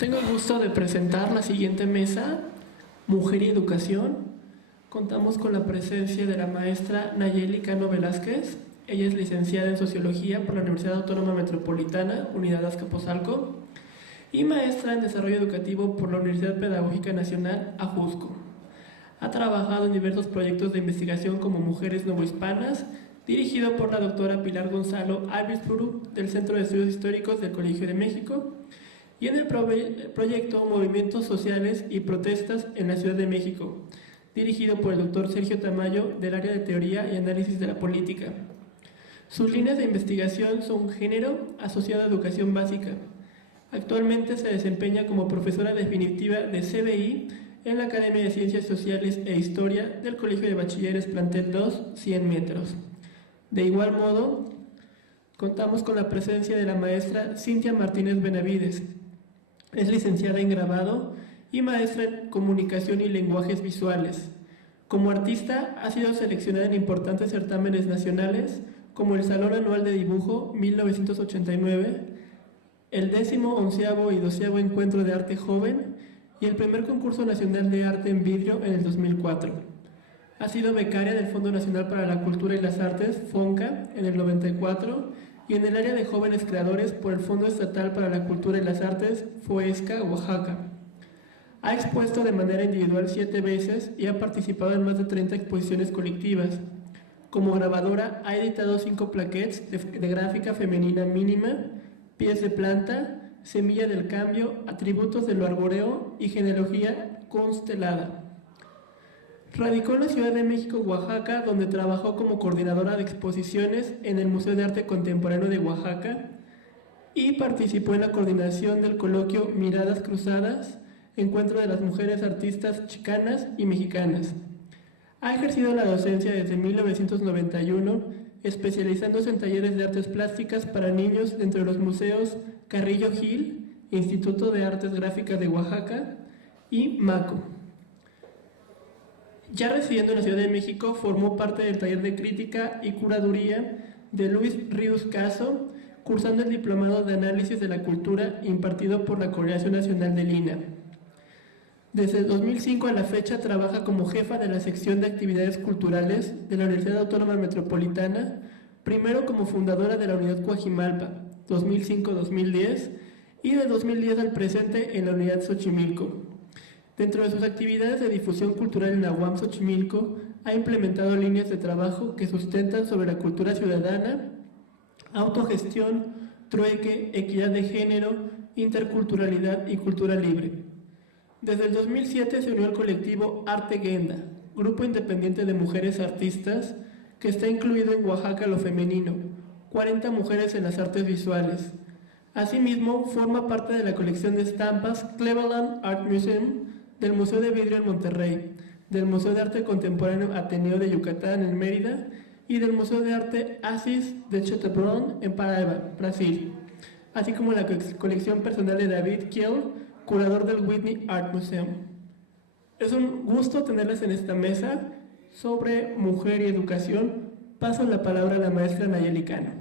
Tengo el gusto de presentar la siguiente mesa, Mujer y Educación. Contamos con la presencia de la maestra Nayeli Cano Velázquez. Ella es licenciada en Sociología por la Universidad Autónoma Metropolitana, Unidad Azcapotzalco, y maestra en Desarrollo Educativo por la Universidad Pedagógica Nacional, Ajusco. Ha trabajado en diversos proyectos de investigación como Mujeres Novohispanas, dirigido por la doctora Pilar Gonzalo Albisburu del Centro de Estudios Históricos del Colegio de México, y en el proyecto Movimientos Sociales y Protestas en la Ciudad de México, dirigido por el doctor Sergio Tamayo del área de Teoría y Análisis de la Política. Sus líneas de investigación son género asociado a educación básica. Actualmente se desempeña como profesora definitiva de CBI en la Academia de Ciencias Sociales e Historia del Colegio de Bachilleres Plantel 2, 100 metros. De igual modo, contamos con la presencia de la maestra Cintia Martínez Benavides. Es licenciada en grabado y maestra en comunicación y lenguajes visuales. Como artista ha sido seleccionada en importantes certámenes nacionales como el Salón Anual de Dibujo 1989, el 11º y 12º Encuentro de Arte Joven y el primer Concurso Nacional de Arte en Vidrio en el 2004. Ha sido becaria del Fondo Nacional para la Cultura y las Artes, FONCA, en el 94, y en el área de jóvenes creadores por el Fondo Estatal para la Cultura y las Artes, FOESCA, Oaxaca. Ha expuesto de manera individual 7 veces y ha participado en más de 30 exposiciones colectivas. Como grabadora ha editado 5 plaquettes de gráfica femenina mínima, Pies de planta, Semilla del cambio, Atributos de lo arbóreo y Genealogía constelada. Radicó en la Ciudad de México, Oaxaca, donde trabajó como coordinadora de exposiciones en el Museo de Arte Contemporáneo de Oaxaca y participó en la coordinación del coloquio Miradas Cruzadas, Encuentro de las Mujeres Artistas Chicanas y Mexicanas. Ha ejercido la docencia desde 1991, especializándose en talleres de artes plásticas para niños dentro de los museos Carrillo Gil, Instituto de Artes Gráficas de Oaxaca y MACO. Ya residiendo en la Ciudad de México, formó parte del taller de crítica y curaduría de Luis Ríos Caso, cursando el Diplomado de Análisis de la Cultura impartido por la Coordinación Nacional del INA. Desde 2005 a la fecha trabaja como jefa de la sección de actividades culturales de la Universidad Autónoma Metropolitana, primero como fundadora de la Unidad Coajimalpa, 2005-2010, y de 2010 al presente en la Unidad Xochimilco. Dentro de sus actividades de difusión cultural en la UAM Xochimilco, ha implementado líneas de trabajo que sustentan sobre la cultura ciudadana, autogestión, trueque, equidad de género, interculturalidad y cultura libre. Desde el 2007 se unió al colectivo Arte Genda, grupo independiente de mujeres artistas que está incluido en Oaxaca lo femenino, 40 mujeres en las artes visuales. Asimismo, forma parte de la colección de estampas Cleveland Art Museum del Museo de Vidrio en Monterrey, del Museo de Arte Contemporáneo Ateneo de Yucatán en Mérida y del Museo de Arte Assis de Chateaubriand en Paraíba, Brasil, así como la colección personal de David Kiel, curador del Whitney Art Museum. Es un gusto tenerles en esta mesa sobre mujer y educación. Paso la palabra a la maestra Nayeli Cano.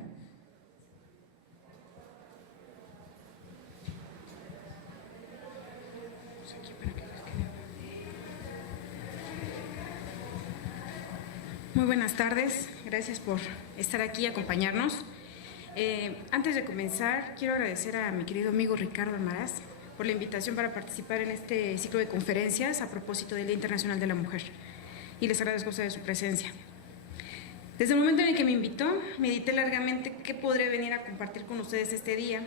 Muy buenas tardes, gracias por estar aquí y acompañarnos. Antes de comenzar, quiero agradecer a mi querido amigo Ricardo Almaraz por la invitación para participar en este ciclo de conferencias a propósito del Día Internacional de la Mujer, y les agradezco a ustedes su presencia. Desde el momento en el que me invitó, medité largamente qué podré venir a compartir con ustedes este día,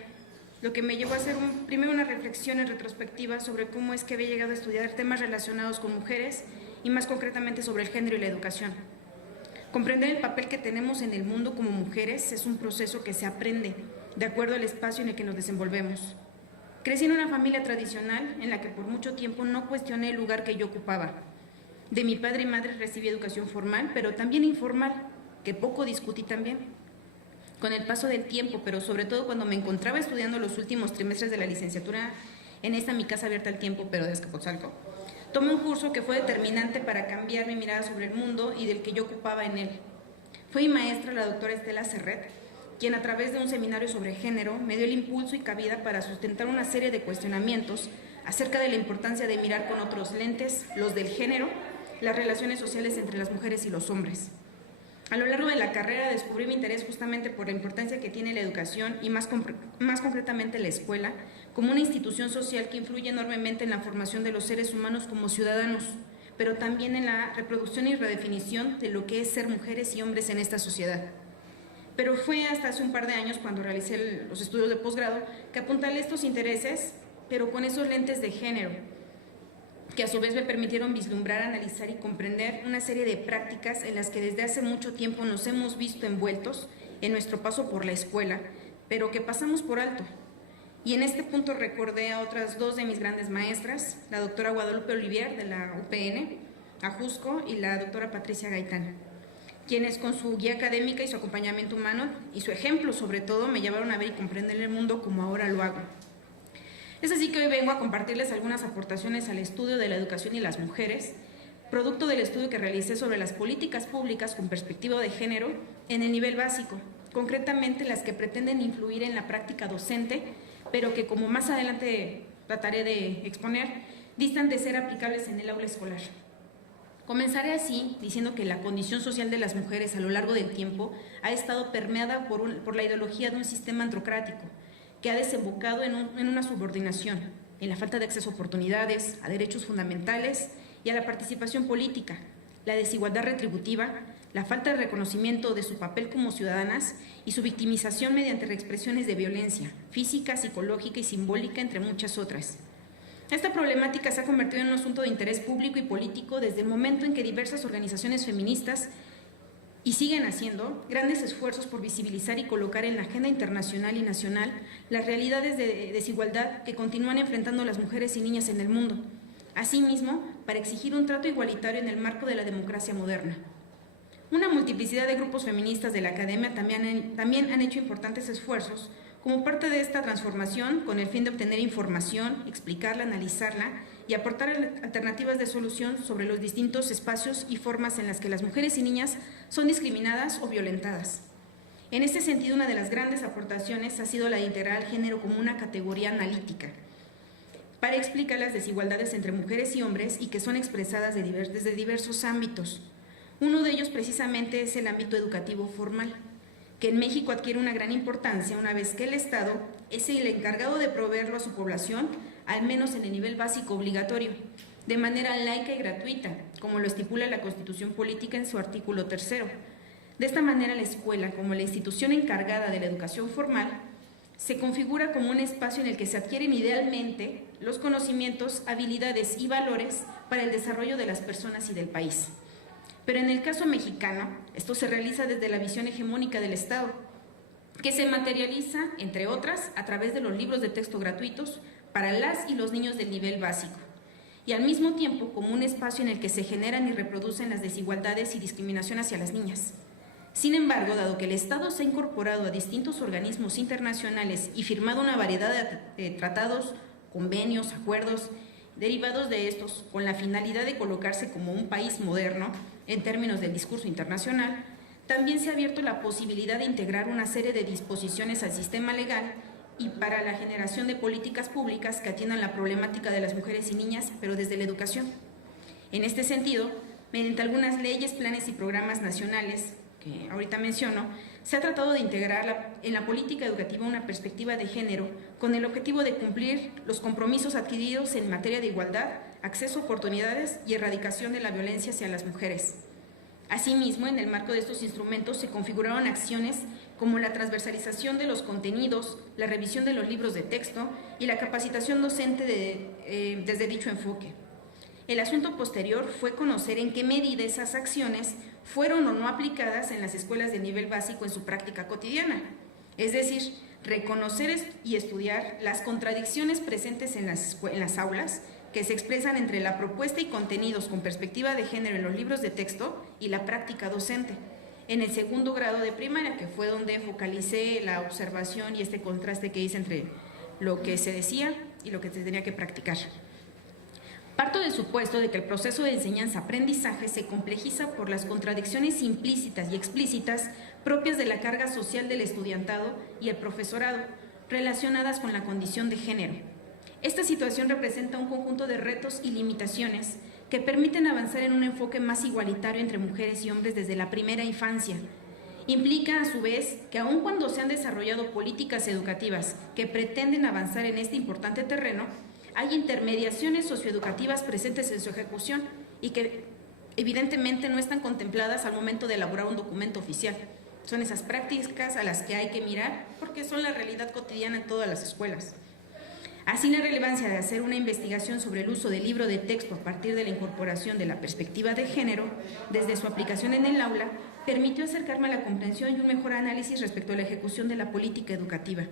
lo que me llevó a hacer primero una reflexión en retrospectiva sobre cómo es que había llegado a estudiar temas relacionados con mujeres y más concretamente sobre el género y la educación. Comprender el papel que tenemos en el mundo como mujeres es un proceso que se aprende de acuerdo al espacio en el que nos desenvolvemos. Crecí en una familia tradicional en la que por mucho tiempo no cuestioné el lugar que yo ocupaba. De mi padre y madre recibí educación formal, pero también informal, que poco discutí también. Con el paso del tiempo, pero sobre todo cuando me encontraba estudiando los últimos trimestres de la licenciatura en esta mi casa abierta al tiempo, pero de Azcapotzalco, tomé un curso que fue determinante para cambiar mi mirada sobre el mundo y del que yo ocupaba en él. Fue mi maestra, la doctora Estela Serret, quien a través de un seminario sobre género me dio el impulso y cabida para sustentar una serie de cuestionamientos acerca de la importancia de mirar con otros lentes, los del género, las relaciones sociales entre las mujeres y los hombres. A lo largo de la carrera descubrí mi interés justamente por la importancia que tiene la educación y más concretamente la escuela, como una institución social que influye enormemente en la formación de los seres humanos como ciudadanos, pero también en la reproducción y redefinición de lo que es ser mujeres y hombres en esta sociedad. Pero fue hasta hace un par de años, cuando realicé los estudios de posgrado, que apuntalé estos intereses, pero con esos lentes de género, que a su vez me permitieron vislumbrar, analizar y comprender una serie de prácticas en las que desde hace mucho tiempo nos hemos visto envueltos en nuestro paso por la escuela, pero que pasamos por alto. Y en este punto recordé a otras dos de mis grandes maestras, la doctora Guadalupe Olivier de la UPN, Ajusco, y la doctora Patricia Gaitán, quienes con su guía académica y su acompañamiento humano y su ejemplo sobre todo me llevaron a ver y comprender el mundo como ahora lo hago. Es así que hoy vengo a compartirles algunas aportaciones al estudio de la educación y las mujeres, producto del estudio que realicé sobre las políticas públicas con perspectiva de género en el nivel básico, concretamente las que pretenden influir en la práctica docente, pero que, como más adelante trataré de exponer, distan de ser aplicables en el aula escolar. Comenzaré así diciendo que la condición social de las mujeres a lo largo del tiempo ha estado permeada por la ideología de un sistema androcrático que ha desembocado en una subordinación, en la falta de acceso a oportunidades, a derechos fundamentales y a la participación política, la desigualdad retributiva, la falta de reconocimiento de su papel como ciudadanas y su victimización mediante expresiones de violencia física, psicológica y simbólica, entre muchas otras. Esta problemática se ha convertido en un asunto de interés público y político desde el momento en que diversas organizaciones feministas y siguen haciendo grandes esfuerzos por visibilizar y colocar en la agenda internacional y nacional las realidades de desigualdad que continúan enfrentando las mujeres y niñas en el mundo. Asimismo, para exigir un trato igualitario en el marco de la democracia moderna. Una multiplicidad de grupos feministas de la academia también han hecho importantes esfuerzos como parte de esta transformación con el fin de obtener información, explicarla, analizarla y aportar alternativas de solución sobre los distintos espacios y formas en las que las mujeres y niñas son discriminadas o violentadas. En este sentido, una de las grandes aportaciones ha sido la de integrar el género como una categoría analítica para explicar las desigualdades entre mujeres y hombres y que son expresadas desde diversos ámbitos. Uno de ellos precisamente es el ámbito educativo formal, que en México adquiere una gran importancia una vez que el Estado es el encargado de proveerlo a su población, al menos en el nivel básico obligatorio, de manera laica y gratuita, como lo estipula la Constitución Política en su artículo 3. De esta manera, la escuela, como la institución encargada de la educación formal, se configura como un espacio en el que se adquieren idealmente los conocimientos, habilidades y valores para el desarrollo de las personas y del país. Pero en el caso mexicano, esto se realiza desde la visión hegemónica del Estado, que se materializa, entre otras, a través de los libros de texto gratuitos para las y los niños del nivel básico, y al mismo tiempo como un espacio en el que se generan y reproducen las desigualdades y discriminación hacia las niñas. Sin embargo, dado que el Estado se ha incorporado a distintos organismos internacionales y firmado una variedad de tratados, convenios, acuerdos, derivados de estos, con la finalidad de colocarse como un país moderno en términos del discurso internacional, también se ha abierto la posibilidad de integrar una serie de disposiciones al sistema legal y para la generación de políticas públicas que atiendan la problemática de las mujeres y niñas, pero desde la educación. En este sentido, mediante algunas leyes, planes y programas nacionales, que ahorita menciono, se ha tratado de integrar en la política educativa una perspectiva de género con el objetivo de cumplir los compromisos adquiridos en materia de igualdad, acceso a oportunidades y erradicación de la violencia hacia las mujeres. Asimismo, en el marco de estos instrumentos se configuraron acciones como la transversalización de los contenidos, la revisión de los libros de texto y la capacitación docente desde dicho enfoque. El asunto posterior fue conocer en qué medida esas acciones fueron o no aplicadas en las escuelas de nivel básico en su práctica cotidiana, es decir, reconocer y estudiar las contradicciones presentes en las aulas que se expresan entre la propuesta y contenidos con perspectiva de género en los libros de texto y la práctica docente. En el segundo grado de primaria, que fue donde focalicé la observación y este contraste que hice entre lo que se decía y lo que se tenía que practicar. Parto del supuesto de que el proceso de enseñanza-aprendizaje se complejiza por las contradicciones implícitas y explícitas propias de la carga social del estudiantado y el profesorado, relacionadas con la condición de género. Esta situación representa un conjunto de retos y limitaciones que permiten avanzar en un enfoque más igualitario entre mujeres y hombres desde la primera infancia. Implica, a su vez, que aun cuando se han desarrollado políticas educativas que pretenden avanzar en este importante terreno, hay intermediaciones socioeducativas presentes en su ejecución y que evidentemente no están contempladas al momento de elaborar un documento oficial. Son esas prácticas a las que hay que mirar porque son la realidad cotidiana en todas las escuelas. Así, la relevancia de hacer una investigación sobre el uso del libro de texto a partir de la incorporación de la perspectiva de género desde su aplicación en el aula permitió acercarme a la comprensión y un mejor análisis respecto a la ejecución de la política educativa.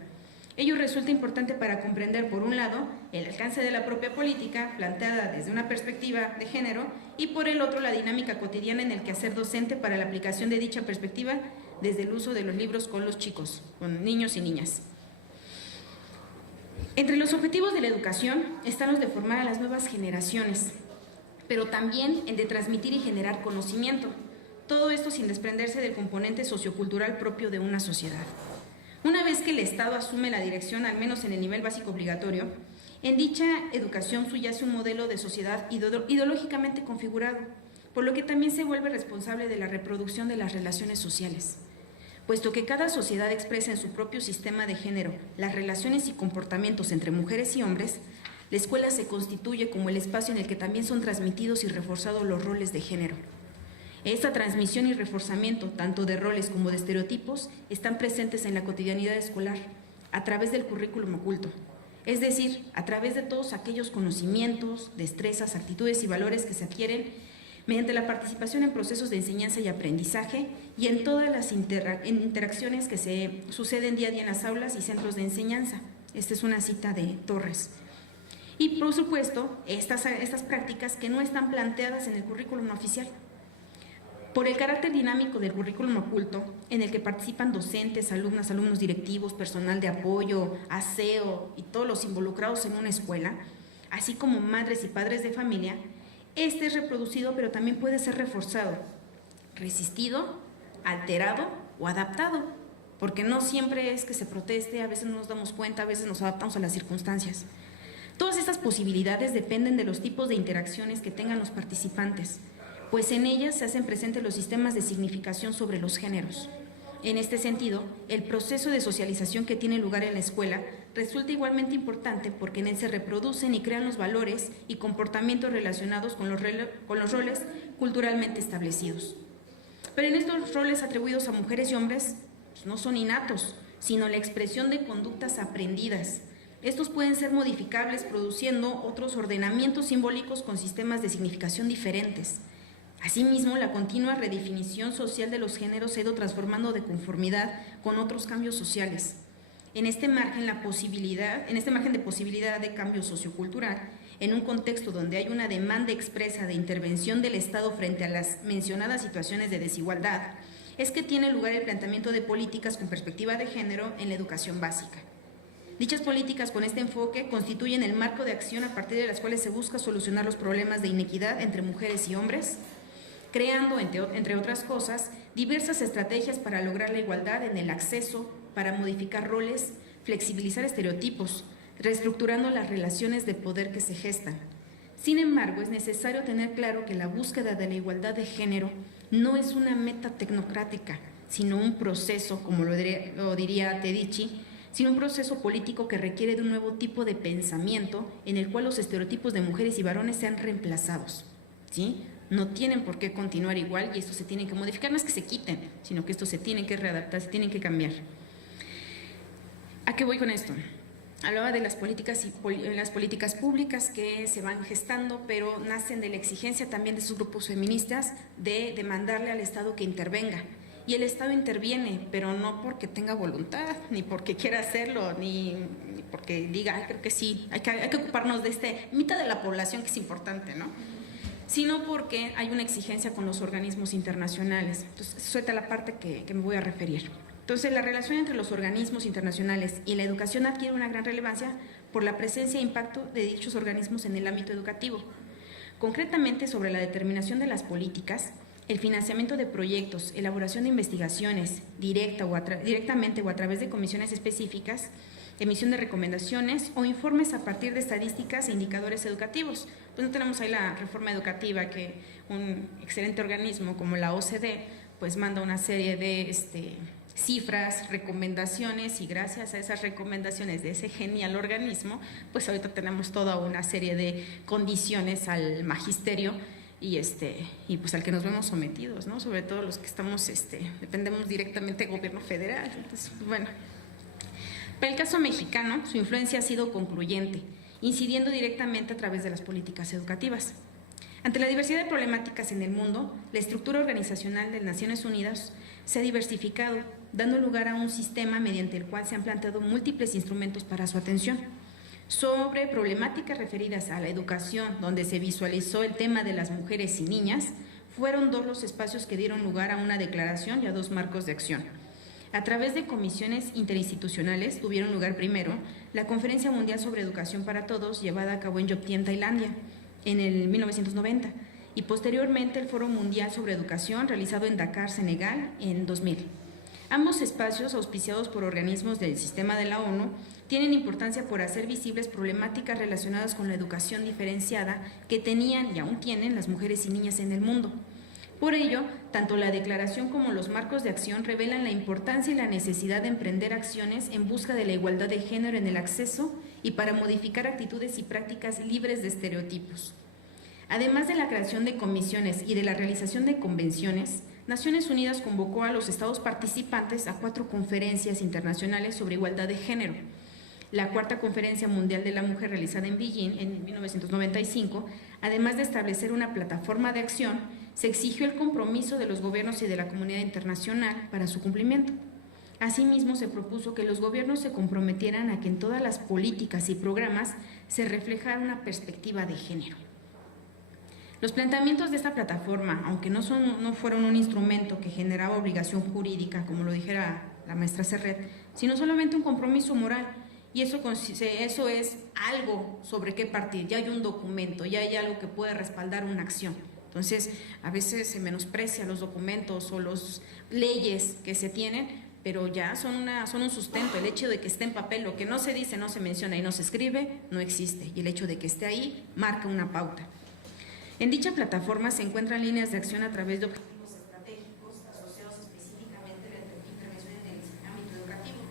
Ello resulta importante para comprender, por un lado, el alcance de la propia política planteada desde una perspectiva de género y, por el otro, la dinámica cotidiana en el quehacer docente para la aplicación de dicha perspectiva desde el uso de los libros con los chicos, con niños y niñas. Entre los objetivos de la educación están los de formar a las nuevas generaciones, pero también el de transmitir y generar conocimiento. Todo esto sin desprenderse del componente sociocultural propio de una sociedad. Una vez que el Estado asume la dirección, al menos en el nivel básico obligatorio, en dicha educación subyace un modelo de sociedad ideológicamente configurado, por lo que también se vuelve responsable de la reproducción de las relaciones sociales. Puesto que cada sociedad expresa en su propio sistema de género las relaciones y comportamientos entre mujeres y hombres, la escuela se constituye como el espacio en el que también son transmitidos y reforzados los roles de género. Esta transmisión y reforzamiento, tanto de roles como de estereotipos, están presentes en la cotidianidad escolar, a través del currículum oculto, es decir, a través de todos aquellos conocimientos, destrezas, actitudes y valores que se adquieren mediante la participación en procesos de enseñanza y aprendizaje y en todas las interacciones que se suceden día a día en las aulas y centros de enseñanza. Esta es una cita de Torres. Y, por supuesto, estas prácticas que no están planteadas en el currículum oficial. Por el carácter dinámico del currículum oculto, en el que participan docentes, alumnas, alumnos directivos, personal de apoyo, aseo y todos los involucrados en una escuela, así como madres y padres de familia, este es reproducido, pero también puede ser reforzado, resistido, alterado o adaptado, porque no siempre es que se proteste, a veces no nos damos cuenta, a veces nos adaptamos a las circunstancias. Todas estas posibilidades dependen de los tipos de interacciones que tengan los participantes, pues en ellas se hacen presentes los sistemas de significación sobre los géneros. En este sentido, el proceso de socialización que tiene lugar en la escuela resulta igualmente importante porque en él se reproducen y crean los valores y comportamientos relacionados con los roles culturalmente establecidos. Pero en estos roles atribuidos a mujeres y hombres pues no son innatos, sino la expresión de conductas aprendidas. Estos pueden ser modificables produciendo otros ordenamientos simbólicos con sistemas de significación diferentes. Asimismo, la continua redefinición social de los géneros se ha ido transformando de conformidad con otros cambios sociales. En este margen de posibilidad de cambio sociocultural, en un contexto donde hay una demanda expresa de intervención del Estado frente a las mencionadas situaciones de desigualdad, es que tiene lugar el planteamiento de políticas con perspectiva de género en la educación básica. Dichas políticas con este enfoque constituyen el marco de acción a partir de las cuales se busca solucionar los problemas de inequidad entre mujeres y hombres, creando, entre otras cosas, diversas estrategias para lograr la igualdad en el acceso, para modificar roles, flexibilizar estereotipos, reestructurando las relaciones de poder que se gestan. Sin embargo, es necesario tener claro que la búsqueda de la igualdad de género no es una meta tecnocrática, sino un proceso, como lo diría Tedici, sino un proceso político que requiere de un nuevo tipo de pensamiento en el cual los estereotipos de mujeres y varones sean reemplazados, ¿sí? No tienen por qué continuar igual y esto se tiene que modificar, no es que se quiten, sino que esto se tiene que readaptar, se tienen que cambiar. ¿A qué voy con esto? Hablaba de las políticas públicas que se van gestando, pero nacen de la exigencia también de sus grupos feministas de demandarle al Estado que intervenga. Y el Estado interviene, pero no porque tenga voluntad, ni porque quiera hacerlo, ni porque diga, creo que sí, hay que ocuparnos de mitad de la población que es importante, ¿no? Sino porque hay una exigencia con los organismos internacionales. Entonces, suelta la parte que me voy a referir. Entonces, la relación entre los organismos internacionales y la educación adquiere una gran relevancia por la presencia e impacto de dichos organismos en el ámbito educativo. concretamente sobre la determinación de las políticas, el financiamiento de proyectos, elaboración de investigaciones directamente o a través de comisiones específicas, emisión de recomendaciones o informes a partir de estadísticas e indicadores educativos. Pues no tenemos ahí la reforma educativa, que un excelente organismo como la OCDE pues manda una serie de cifras, recomendaciones, y gracias a esas recomendaciones de ese genial organismo, pues ahorita tenemos toda una serie de condiciones al magisterio y pues al que nos vemos sometidos, ¿no? Sobre todo los que estamos, dependemos directamente del gobierno federal. Entonces, bueno. Para el caso mexicano, su influencia ha sido concluyente, incidiendo directamente a través de las políticas educativas. Ante la diversidad de problemáticas en el mundo, la estructura organizacional de Naciones Unidas se ha diversificado, dando lugar a un sistema mediante el cual se han planteado múltiples instrumentos para su atención. Sobre problemáticas referidas a la educación, donde se visualizó el tema de las mujeres y niñas, fueron 2 los espacios que dieron lugar a una declaración y a 2 marcos de acción. A través de comisiones interinstitucionales tuvieron lugar primero la Conferencia Mundial sobre Educación para Todos, llevada a cabo en Yoptien, Tailandia, en el 1990, y posteriormente el Foro Mundial sobre Educación, realizado en Dakar, Senegal, en 2000. Ambos espacios, auspiciados por organismos del sistema de la ONU, tienen importancia por hacer visibles problemáticas relacionadas con la educación diferenciada que tenían y aún tienen las mujeres y niñas en el mundo. Por ello, tanto la declaración como los marcos de acción revelan la importancia y la necesidad de emprender acciones en busca de la igualdad de género en el acceso y para modificar actitudes y prácticas libres de estereotipos. Además de la creación de comisiones y de la realización de convenciones, Naciones Unidas convocó a los estados participantes a 4 conferencias internacionales sobre igualdad de género. La 4ª Conferencia Mundial de la Mujer, realizada en Beijing en 1995, además de establecer una plataforma de acción, se exigió el compromiso de los gobiernos y de la comunidad internacional para su cumplimiento. Asimismo, se propuso que los gobiernos se comprometieran a que en todas las políticas y programas se reflejara una perspectiva de género. Los planteamientos de esta plataforma, aunque no fueron un instrumento que generaba obligación jurídica, como lo dijera la maestra Serret, sino solamente un compromiso moral, y eso es algo sobre qué partir, ya hay un documento, ya hay algo que puede respaldar una acción. Entonces, a veces se menosprecia los documentos o las leyes que se tienen, pero ya son un sustento. El hecho de que esté en papel, lo que no se dice, no se menciona y no se escribe, no existe. Y el hecho de que esté ahí marca una pauta. En dicha plataforma se encuentran líneas de acción a través de objetivos estratégicos asociados específicamente a la intervención en el ámbito educativo.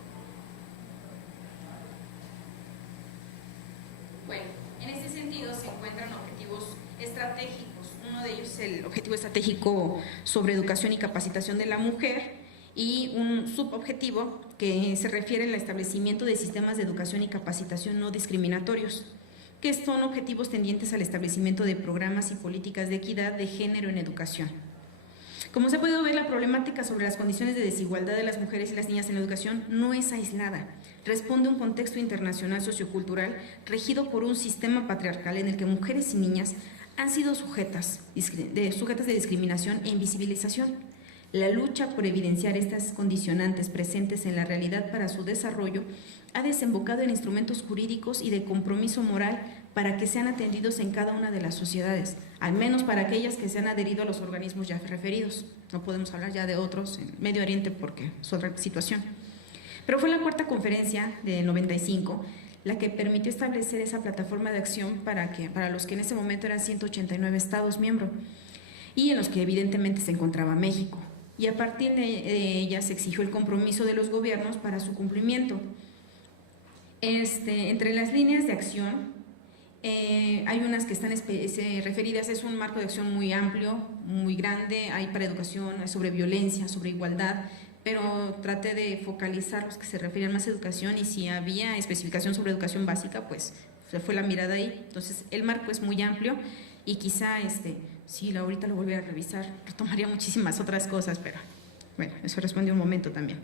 Bueno, en este sentido se encuentran objetivos estratégicos. Uno de ellos es el objetivo estratégico sobre educación y capacitación de la mujer, y un subobjetivo que se refiere al establecimiento de sistemas de educación y capacitación no discriminatorios, que son objetivos tendientes al establecimiento de programas y políticas de equidad de género en educación. Como se ha podido ver, la problemática sobre las condiciones de desigualdad de las mujeres y las niñas en la educación no es aislada, responde a un contexto internacional sociocultural regido por un sistema patriarcal en el que mujeres y niñas han sido sujetas de discriminación e invisibilización. La lucha por evidenciar estas condicionantes presentes en la realidad para su desarrollo ha desembocado en instrumentos jurídicos y de compromiso moral para que sean atendidos en cada una de las sociedades, al menos para aquellas que se han adherido a los organismos ya referidos. No podemos hablar ya de otros en Medio Oriente porque es otra situación. Pero fue la 4ª conferencia de 95 la que permitió establecer esa plataforma de acción para los que en ese momento eran 189 estados miembros, y en los que evidentemente se encontraba México. Y a partir de ella se exigió el compromiso de los gobiernos para su cumplimiento. Entre las líneas de acción hay unas que están referidas, es un marco de acción muy amplio, muy grande, hay para educación, hay sobre violencia, sobre igualdad, pero traté de focalizar los que se referían más a educación, y si había especificación sobre educación básica, pues se fue la mirada ahí. Entonces el marco es muy amplio y quizá si ahorita lo volviera a revisar, retomaría muchísimas otras cosas, pero bueno, eso responde un momento también.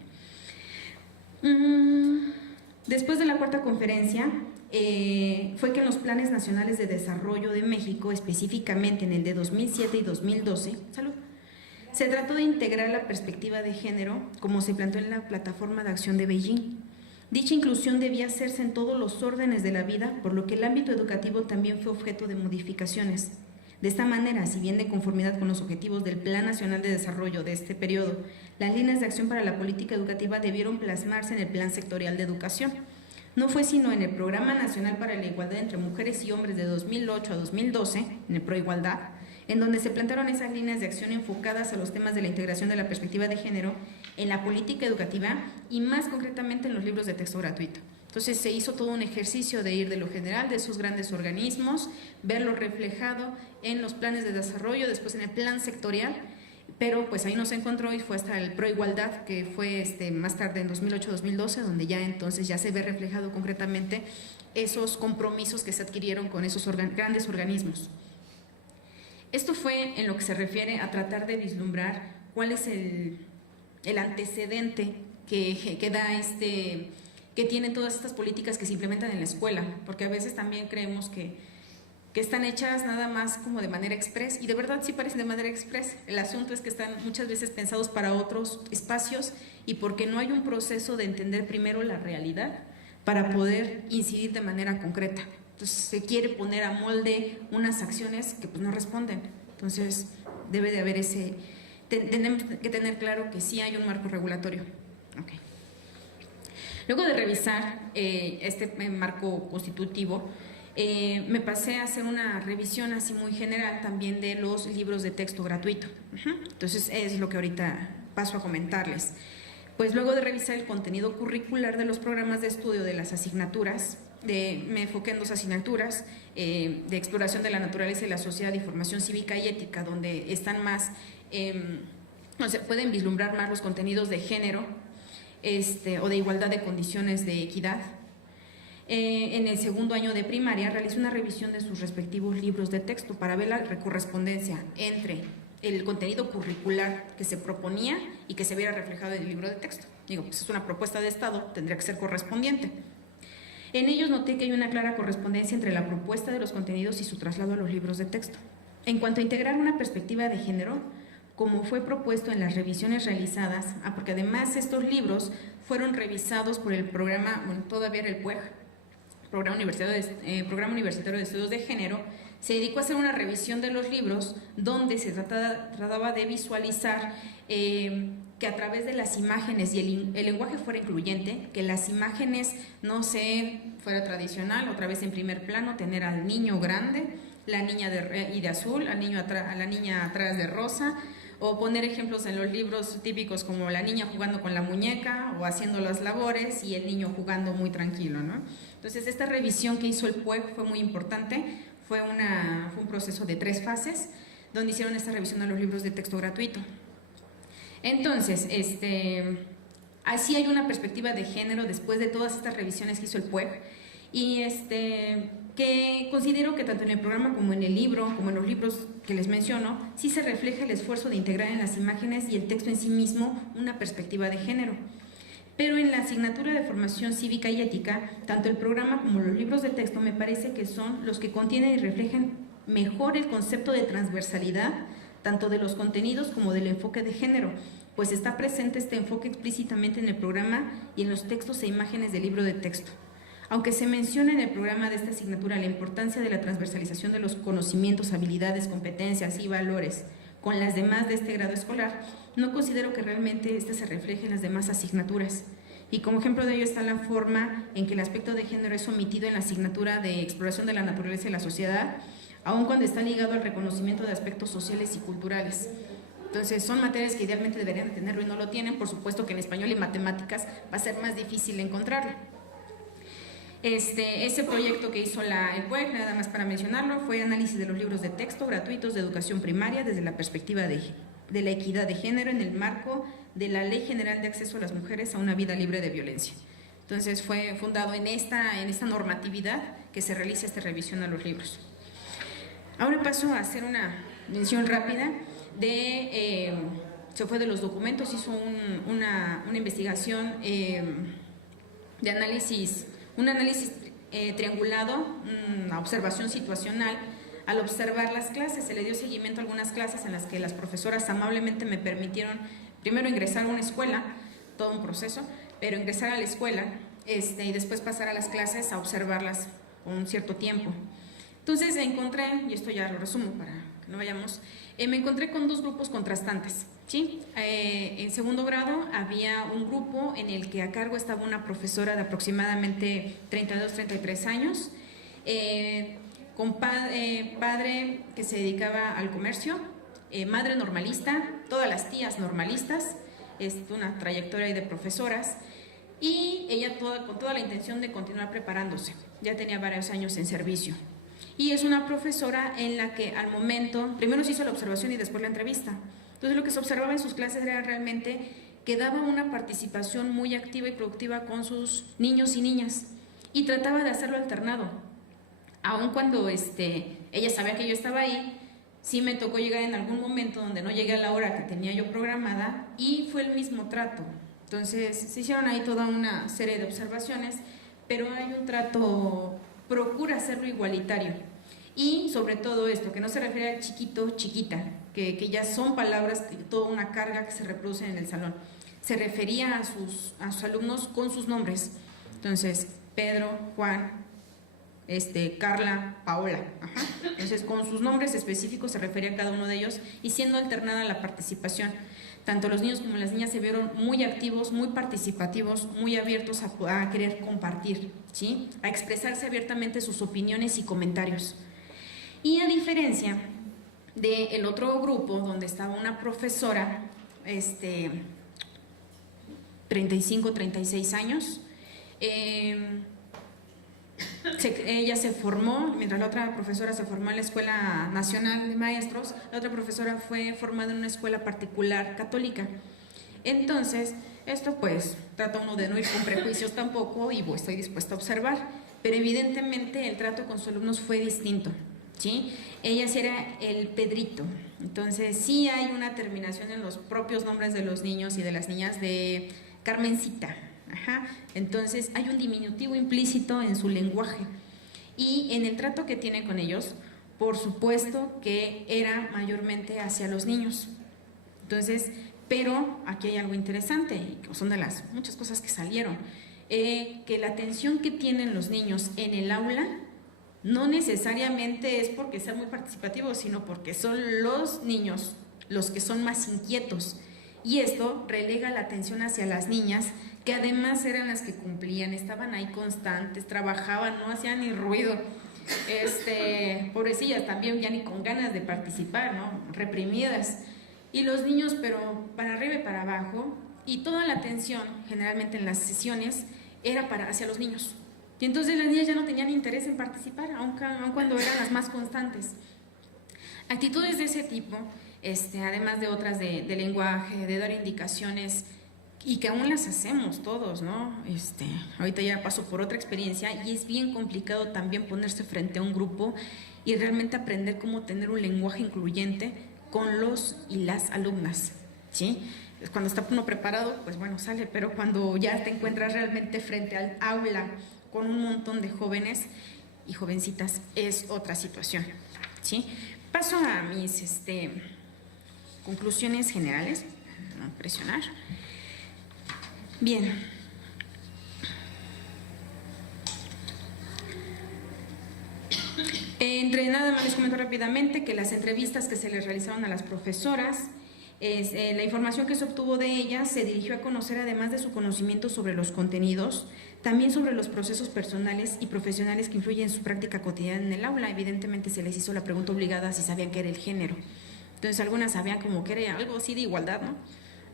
Después de la 4ª conferencia, fue que en los planes nacionales de desarrollo de México, específicamente en el de 2007 y 2012, se trató de integrar la perspectiva de género como se planteó en la plataforma de acción de Beijing. Dicha inclusión debía hacerse en todos los órdenes de la vida, por lo que el ámbito educativo también fue objeto de modificaciones. De esta manera, si bien de conformidad con los objetivos del Plan Nacional de Desarrollo de este periodo, las líneas de acción para la política educativa debieron plasmarse en el Plan Sectorial de Educación. No fue sino en el Programa Nacional para la Igualdad entre Mujeres y Hombres de 2008 a 2012, en el ProIgualdad, en donde se plantearon esas líneas de acción enfocadas a los temas de la integración de la perspectiva de género en la política educativa y más concretamente en los libros de texto gratuito. Entonces se hizo todo un ejercicio de ir de lo general, de esos grandes organismos, verlo reflejado en los planes de desarrollo, después en el plan sectorial, pero pues ahí no se encontró y fue hasta el ProIgualdad, que fue más tarde en 2008-2012, donde ya entonces ya se ve reflejado concretamente esos compromisos que se adquirieron con esos grandes organismos. Esto fue en lo que se refiere a tratar de vislumbrar cuál es el antecedente que da que tienen todas estas políticas que se implementan en la escuela, porque a veces también creemos que están hechas nada más como de manera express, y de verdad sí parecen de manera express. El asunto es que están muchas veces pensados para otros espacios y porque no hay un proceso de entender primero la realidad para poder incidir de manera concreta. Entonces se quiere poner a molde unas acciones que pues no responden. Entonces debe de haber tenemos que tener claro que sí hay un marco regulatorio. Okay. Luego de revisar este marco constitutivo, me pasé a hacer una revisión así muy general también de los libros de texto gratuito. Entonces es lo que ahorita paso a comentarles. Pues luego de revisar el contenido curricular de los programas de estudio de las asignaturas, me enfoqué en 2 asignaturas, de exploración de la naturaleza y la sociedad y formación cívica y ética, donde están más, se pueden vislumbrar más los contenidos de género o de igualdad de condiciones de equidad. En el segundo año de primaria realicé una revisión de sus respectivos libros de texto para ver la correspondencia entre el contenido curricular que se proponía y que se viera reflejado en el libro de texto. Digo, pues es una propuesta de Estado, tendría que ser correspondiente. En ellos noté que hay una clara correspondencia entre la propuesta de los contenidos y su traslado a los libros de texto. En cuanto a integrar una perspectiva de género, como fue propuesto en las revisiones realizadas, porque además estos libros fueron revisados por el programa, bueno, todavía era el PUEG, Programa Universitario de Estudios de Género, se dedicó a hacer una revisión de los libros donde se trataba de visualizar que a través de las imágenes y el lenguaje fuera incluyente, que las imágenes no fuera tradicional, otra vez en primer plano, tener al niño grande, la niña de azul, a la niña atrás de rosa, o poner ejemplos en los libros típicos como la niña jugando con la muñeca o haciendo las labores y el niño jugando muy tranquilo, ¿no? Entonces esta revisión que hizo el PUEG fue muy importante, fue un proceso de 3 fases donde hicieron esta revisión de los libros de texto gratuito. Entonces, así hay una perspectiva de género después de todas estas revisiones que hizo el PUEG y que considero que tanto en el programa como en el libro, como en los libros que les menciono, sí se refleja el esfuerzo de integrar en las imágenes y el texto en sí mismo una perspectiva de género. Pero en la asignatura de formación cívica y ética, tanto el programa como los libros de texto me parece que son los que contienen y reflejan mejor el concepto de transversalidad, tanto de los contenidos como del enfoque de género, pues está presente este enfoque explícitamente en el programa y en los textos e imágenes del libro de texto. Aunque se menciona en el programa de esta asignatura la importancia de la transversalización de los conocimientos, habilidades, competencias y valores con las demás de este grado escolar, no considero que realmente se refleje en las demás asignaturas. Y como ejemplo de ello está la forma en que el aspecto de género es omitido en la asignatura de exploración de la naturaleza y la sociedad, aun cuando está ligado al reconocimiento de aspectos sociales y culturales. Entonces son materias que idealmente deberían tenerlo y no lo tienen. Por supuesto que en español y matemáticas va a ser más difícil encontrarlo. Ese proyecto que hizo el PUEG, nada más para mencionarlo, fue análisis de los libros de texto gratuitos de educación primaria desde la perspectiva de la equidad de género en el marco de la Ley General de Acceso a las Mujeres a una Vida Libre de Violencia. Entonces fue fundado en esta normatividad que se realiza esta revisión a los libros. Ahora paso a hacer una mención rápida se fue de los documentos, hizo una investigación de análisis, un análisis triangulado, una observación situacional. Al observar las clases, se le dio seguimiento a algunas clases en las que las profesoras amablemente me permitieron primero ingresar a una escuela, todo un proceso, pero ingresar a la escuela y después pasar a las clases a observarlas por un cierto tiempo. Entonces encontré, y esto ya lo resumo para que no vayamos, me encontré con dos grupos contrastantes, ¿sí? En segundo grado había un grupo en el que a cargo estaba una profesora de aproximadamente 32, 33 años, con padre que se dedicaba al comercio, madre normalista, todas las tías normalistas, una trayectoria de profesoras, y ella con toda la intención de continuar preparándose, ya tenía varios años en servicio. Y es una profesora en la que al momento, primero se hizo la observación y después la entrevista. Entonces lo que se observaba en sus clases era realmente que daba una participación muy activa y productiva con sus niños y niñas y trataba de hacerlo alternado. Aun cuando ella sabía que yo estaba ahí, sí me tocó llegar en algún momento donde no llegué a la hora que tenía yo programada y fue el mismo trato. Entonces se hicieron ahí toda una serie de observaciones, pero hay un trato, procura hacerlo igualitario. Y sobre todo esto, que no se refiere al chiquito, chiquita, que ya son palabras, toda una carga que se reproducen en el salón. Se refería a sus alumnos con sus nombres. Entonces, Pedro, Juan, Carla, Paola. Ajá. Entonces, con sus nombres específicos se refería a cada uno de ellos y siendo alternada la participación. Tanto los niños como las niñas se vieron muy activos, muy participativos, muy abiertos a querer compartir, ¿sí? A expresarse abiertamente sus opiniones y comentarios. Y a diferencia del otro grupo, donde estaba una profesora, 35, 36 años, ella se formó, mientras la otra profesora se formó en la Escuela Nacional de Maestros, la otra profesora fue formada en una escuela particular católica. Entonces, esto pues trata uno de no ir con prejuicios tampoco y estoy dispuesta a observar, pero evidentemente el trato con sus alumnos fue distinto, ¿sí? Ella sí era el Pedrito, entonces sí hay una terminación en los propios nombres de los niños y de las niñas de Carmencita. Ajá. Entonces hay un diminutivo implícito en su lenguaje y en el trato que tiene con ellos, por supuesto que era mayormente hacia los niños. Entonces, pero aquí hay algo interesante y son de las muchas cosas que salieron, que la atención que tienen los niños en el aula no necesariamente es porque sean muy participativos, sino porque son los niños los que son más inquietos y esto relega la atención hacia las niñas, que además eran las que cumplían, estaban ahí constantes, trabajaban, no hacían ni ruido, pobrecillas también ya ni con ganas de participar, ¿no? Reprimidas, y los niños pero para arriba y para abajo, y toda la atención generalmente en las sesiones era hacia los niños, y entonces las niñas ya no tenían interés en participar, aun cuando eran las más constantes. Actitudes de ese tipo, además de otras de lenguaje, de dar indicaciones, y que aún las hacemos todos, ¿no? Ahorita ya paso por otra experiencia y es bien complicado también ponerse frente a un grupo y realmente aprender cómo tener un lenguaje incluyente con los y las alumnas, ¿sí? Cuando está uno preparado, pues bueno, sale, pero cuando ya te encuentras realmente frente al aula con un montón de jóvenes y jovencitas es otra situación, ¿sí? Paso a mis conclusiones generales, no presionar. Bien, entre nada más les comento rápidamente que las entrevistas que se les realizaron a las profesoras, la información que se obtuvo de ellas se dirigió a conocer, además de su conocimiento sobre los contenidos, también sobre los procesos personales y profesionales que influyen en su práctica cotidiana en el aula. Evidentemente se les hizo la pregunta obligada si sabían qué era el género. Entonces algunas sabían como que era algo así de igualdad, ¿no?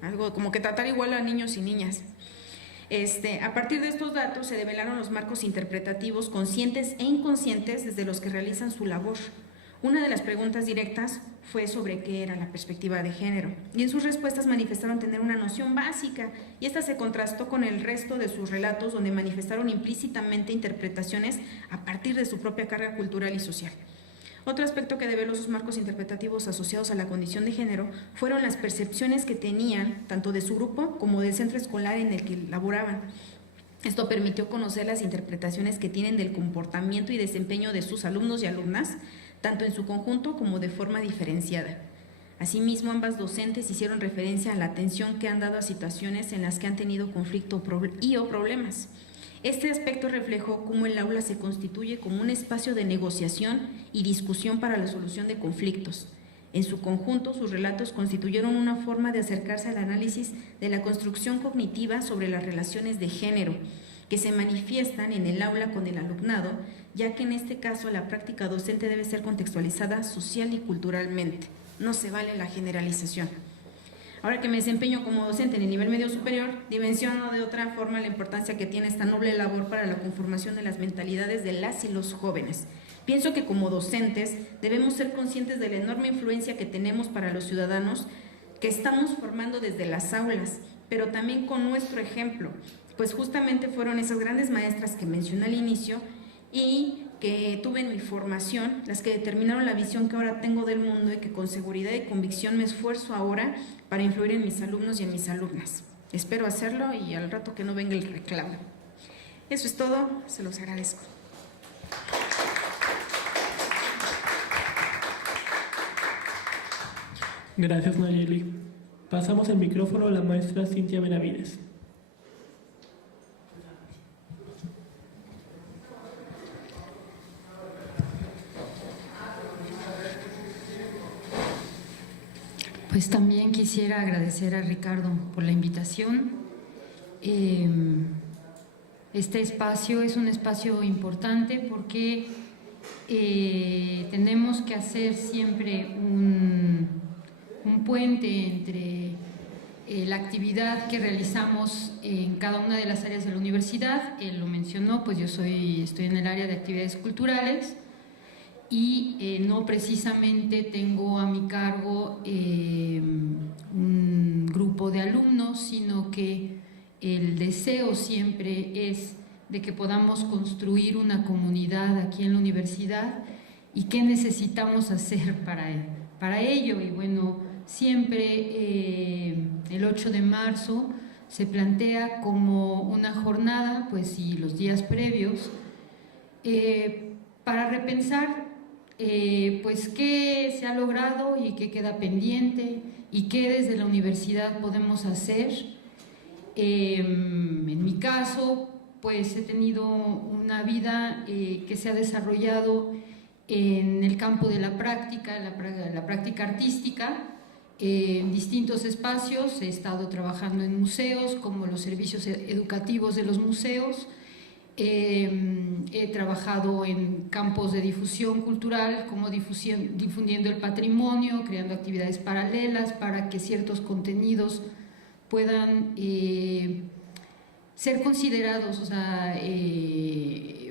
Algo como que tratar igual a niños y niñas. A partir de estos datos se develaron los marcos interpretativos conscientes e inconscientes desde los que realizan su labor. Una de las preguntas directas fue sobre qué era la perspectiva de género y en sus respuestas manifestaron tener una noción básica y esta se contrastó con el resto de sus relatos donde manifestaron implícitamente interpretaciones a partir de su propia carga cultural y social. Otro aspecto que develó sus marcos interpretativos asociados a la condición de género fueron las percepciones que tenían tanto de su grupo como del centro escolar en el que laboraban. Esto permitió conocer las interpretaciones que tienen del comportamiento y desempeño de sus alumnos y alumnas, tanto en su conjunto como de forma diferenciada. Asimismo, ambas docentes hicieron referencia a la atención que han dado a situaciones en las que han tenido conflicto o problemas. Este aspecto reflejó cómo el aula se constituye como un espacio de negociación y discusión para la solución de conflictos. En su conjunto, sus relatos constituyeron una forma de acercarse al análisis de la construcción cognitiva sobre las relaciones de género, que se manifiestan en el aula con el alumnado, ya que en este caso la práctica docente debe ser contextualizada social y culturalmente. No se vale la generalización. Ahora que me desempeño como docente en el nivel medio superior, dimensiono de otra forma la importancia que tiene esta noble labor para la conformación de las mentalidades de las y los jóvenes. Pienso que como docentes debemos ser conscientes de la enorme influencia que tenemos para los ciudadanos que estamos formando desde las aulas, pero también con nuestro ejemplo, pues justamente fueron esas grandes maestras que mencioné al inicio y que tuve en mi formación, las que determinaron la visión que ahora tengo del mundo y que con seguridad y convicción me esfuerzo ahora para influir en mis alumnos y en mis alumnas. Espero hacerlo y al rato que no venga el reclamo. Eso es todo, se los agradezco. Gracias, Nayeli. Pasamos el micrófono a la maestra Cintia Benavides. Pues también quisiera agradecer a Ricardo por la invitación. Este espacio es un espacio importante porque tenemos que hacer siempre un puente entre la actividad que realizamos en cada una de las áreas de la universidad. Él lo mencionó, pues yo estoy en el área de actividades culturales y no precisamente tengo a mi cargo un grupo de alumnos, sino que el deseo siempre es de que podamos construir una comunidad aquí en la universidad y qué necesitamos hacer para ello. Y bueno, siempre el 8 de marzo se plantea como una jornada, pues y los días previos, para repensar pues qué se ha logrado y qué queda pendiente y qué desde la universidad podemos hacer. En mi caso, pues he tenido una vida que se ha desarrollado en el campo de la práctica artística, en distintos espacios. He estado trabajando en museos, como los servicios educativos de los museos. He trabajado en campos de difusión cultural, como difundiendo el patrimonio, creando actividades paralelas para que ciertos contenidos puedan ser considerados, o sea,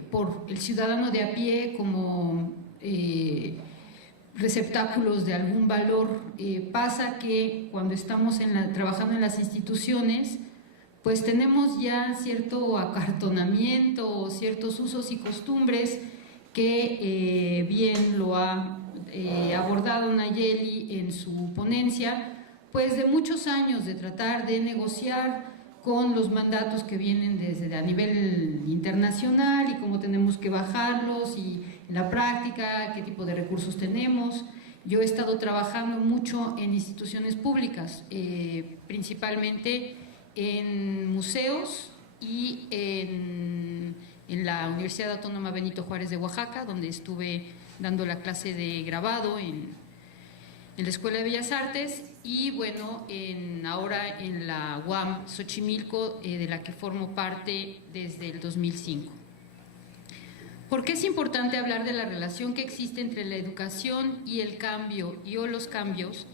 por el ciudadano de a pie como receptáculos de algún valor. Pasa que cuando estamos trabajando en las instituciones, pues tenemos ya cierto acartonamiento, ciertos usos y costumbres que bien lo ha abordado Nayeli en su ponencia, pues de muchos años de tratar de negociar con los mandatos que vienen desde a nivel internacional y cómo tenemos que bajarlos y la práctica, qué tipo de recursos tenemos. Yo he estado trabajando mucho en instituciones públicas, principalmente en museos y en la Universidad Autónoma Benito Juárez de Oaxaca, donde estuve dando la clase de grabado en la Escuela de Bellas Artes, y bueno, ahora en la UAM Xochimilco, de la que formo parte desde el 2005. ¿Por qué es importante hablar de la relación que existe entre la educación y el cambio o los cambios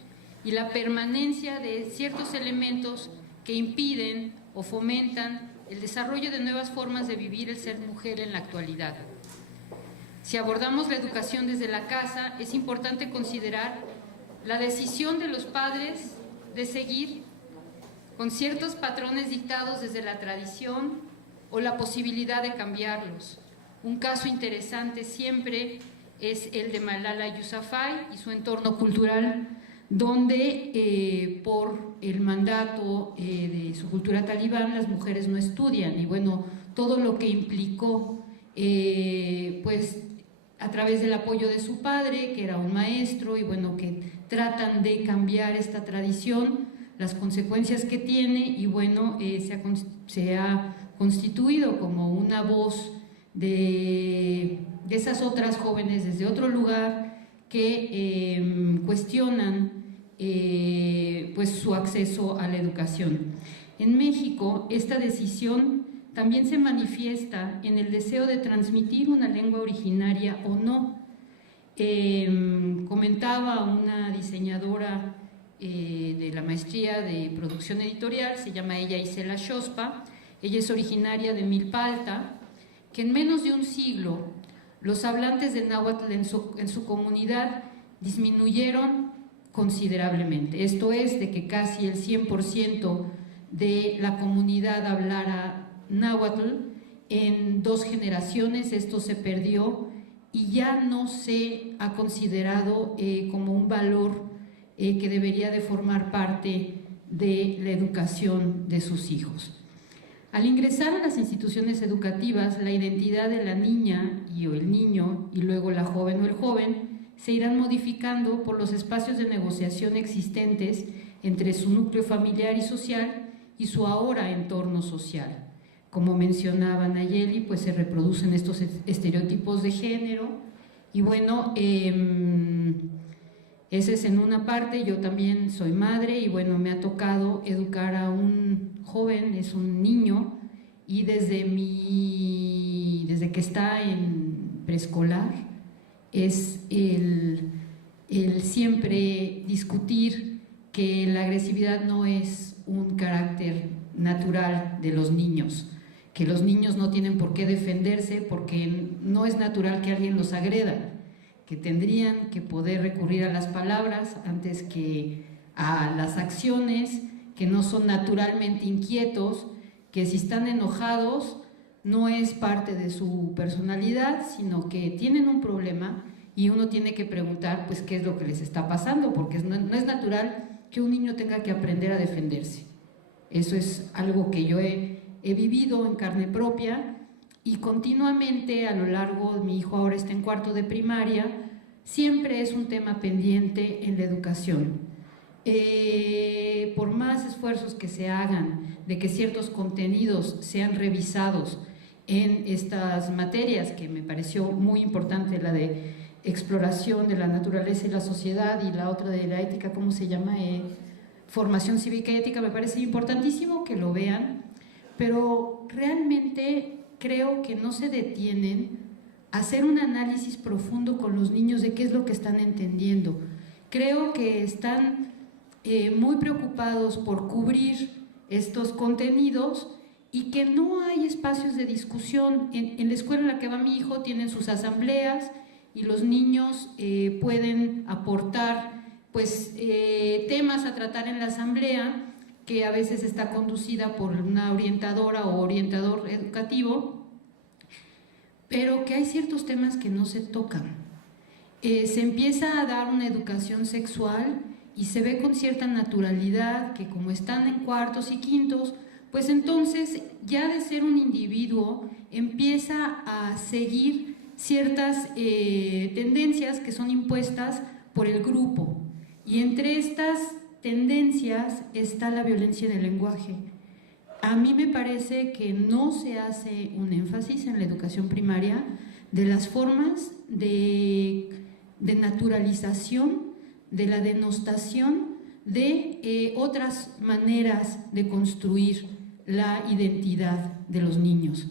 y la permanencia de ciertos elementos que impiden o fomentan el desarrollo de nuevas formas de vivir el ser mujer en la actualidad? Si abordamos la educación desde la casa, es importante considerar la decisión de los padres de seguir con ciertos patrones dictados desde la tradición o la posibilidad de cambiarlos. Un caso interesante siempre es el de Malala Yousafzai y su entorno cultural, donde por el mandato de su cultura talibán las mujeres no estudian, y bueno, todo lo que implicó pues a través del apoyo de su padre, que era un maestro, y bueno, que tratan de cambiar esta tradición, las consecuencias que tiene, y bueno, se ha constituido como una voz de esas otras jóvenes desde otro lugar que cuestionan pues su acceso a la educación. En México, esta decisión también se manifiesta en el deseo de transmitir una lengua originaria o no. Comentaba una diseñadora de la maestría de producción editorial, se llama ella Isela Shospa, ella es originaria de Milpa Alta, que en menos de un siglo los hablantes de náhuatl en su comunidad disminuyeron considerablemente. Esto es, de que casi el 100% de la comunidad hablara náhuatl. En 2 generaciones esto se perdió y ya no se ha considerado como un valor que debería de formar parte de la educación de sus hijos. Al ingresar a las instituciones educativas, la identidad de la niña o el niño, y luego la joven o el joven, se irán modificando por los espacios de negociación existentes entre su núcleo familiar y social y su ahora entorno social. Como mencionaba Nayeli, pues se reproducen estos estereotipos de género y bueno, ese es en una parte. Yo también soy madre y bueno, me ha tocado educar a un joven, es un niño, y desde que está en preescolar es el siempre discutir que la agresividad no es un carácter natural de los niños, que los niños no tienen por qué defenderse porque no es natural que alguien los agreda, que tendrían que poder recurrir a las palabras antes que a las acciones, que no son naturalmente inquietos, que si están enojados no es parte de su personalidad, sino que tienen un problema y uno tiene que preguntar pues qué es lo que les está pasando, porque no es natural que un niño tenga que aprender a defenderse. Eso es algo que yo he vivido en carne propia y continuamente a lo largo, mi hijo ahora está en 4º de primaria, siempre es un tema pendiente en la educación. Por más esfuerzos que se hagan de que ciertos contenidos sean revisados en estas materias, que me pareció muy importante, la de exploración de la naturaleza y la sociedad y la otra de la ética, ¿cómo se llama? Formación cívica y ética, me parece importantísimo que lo vean, pero realmente creo que no se detienen a hacer un análisis profundo con los niños de qué es lo que están entendiendo. Creo que están muy preocupados por cubrir estos contenidos y que no hay espacios de discusión. En la escuela en la que va mi hijo tienen sus asambleas y los niños pueden aportar pues, temas a tratar en la asamblea, que a veces está conducida por una orientadora o orientador educativo, pero que hay ciertos temas que no se tocan. Se empieza a dar una educación sexual y se ve con cierta naturalidad que como están en 4º y 5º, pues entonces ya de ser un individuo empieza a seguir ciertas tendencias que son impuestas por el grupo, y entre estas tendencias está la violencia en el lenguaje. A mí me parece que no se hace un énfasis en la educación primaria de las formas de naturalización, de la denostación, de otras maneras de construir la identidad de los niños.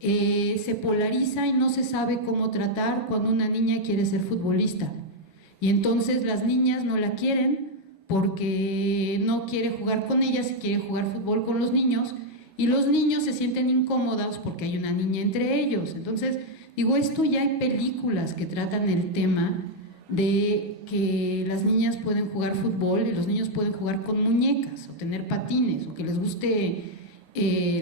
Se polariza y no se sabe cómo tratar cuando una niña quiere ser futbolista, y entonces las niñas no la quieren porque no quiere jugar con ellas, quiere jugar fútbol con los niños, y los niños se sienten incómodos porque hay una niña entre ellos. Entonces, digo, esto ya hay películas que tratan el tema de que las niñas pueden jugar fútbol y los niños pueden jugar con muñecas o tener patines, o que les guste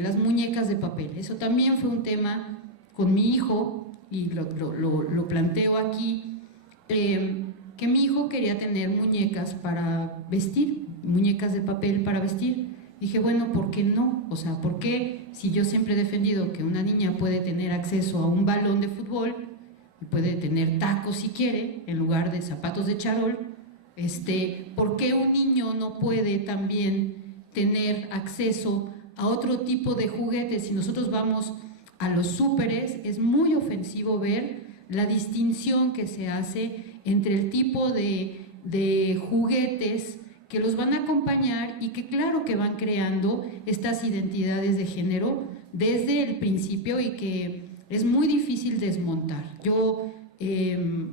las muñecas de papel. Eso también fue un tema con mi hijo y lo planteo aquí, que mi hijo quería tener muñecas para vestir, muñecas de papel para vestir. Dije, bueno, ¿por qué no? O sea, ¿por qué si yo siempre he defendido que una niña puede tener acceso a un balón de fútbol y puede tener tacos si quiere en lugar de zapatos de charol, ¿por qué un niño no puede también tener acceso a otro tipo de juguetes? Si nosotros vamos a los súperes, es muy ofensivo ver la distinción que se hace entre el tipo de juguetes que los van a acompañar y que claro que van creando estas identidades de género desde el principio y que es muy difícil desmontar. Yo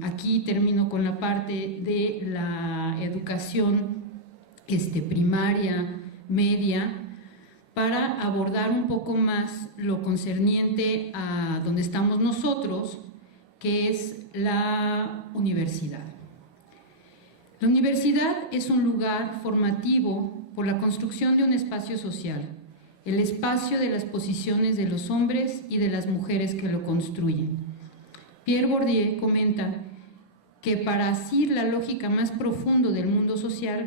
aquí termino con la parte de la educación primaria, media, para abordar un poco más lo concerniente a donde estamos nosotros, que es la universidad. La universidad es un lugar formativo por la construcción de un espacio social, el espacio de las posiciones de los hombres y de las mujeres que lo construyen. Pierre Bourdieu comenta que para asir la lógica más profunda del mundo social,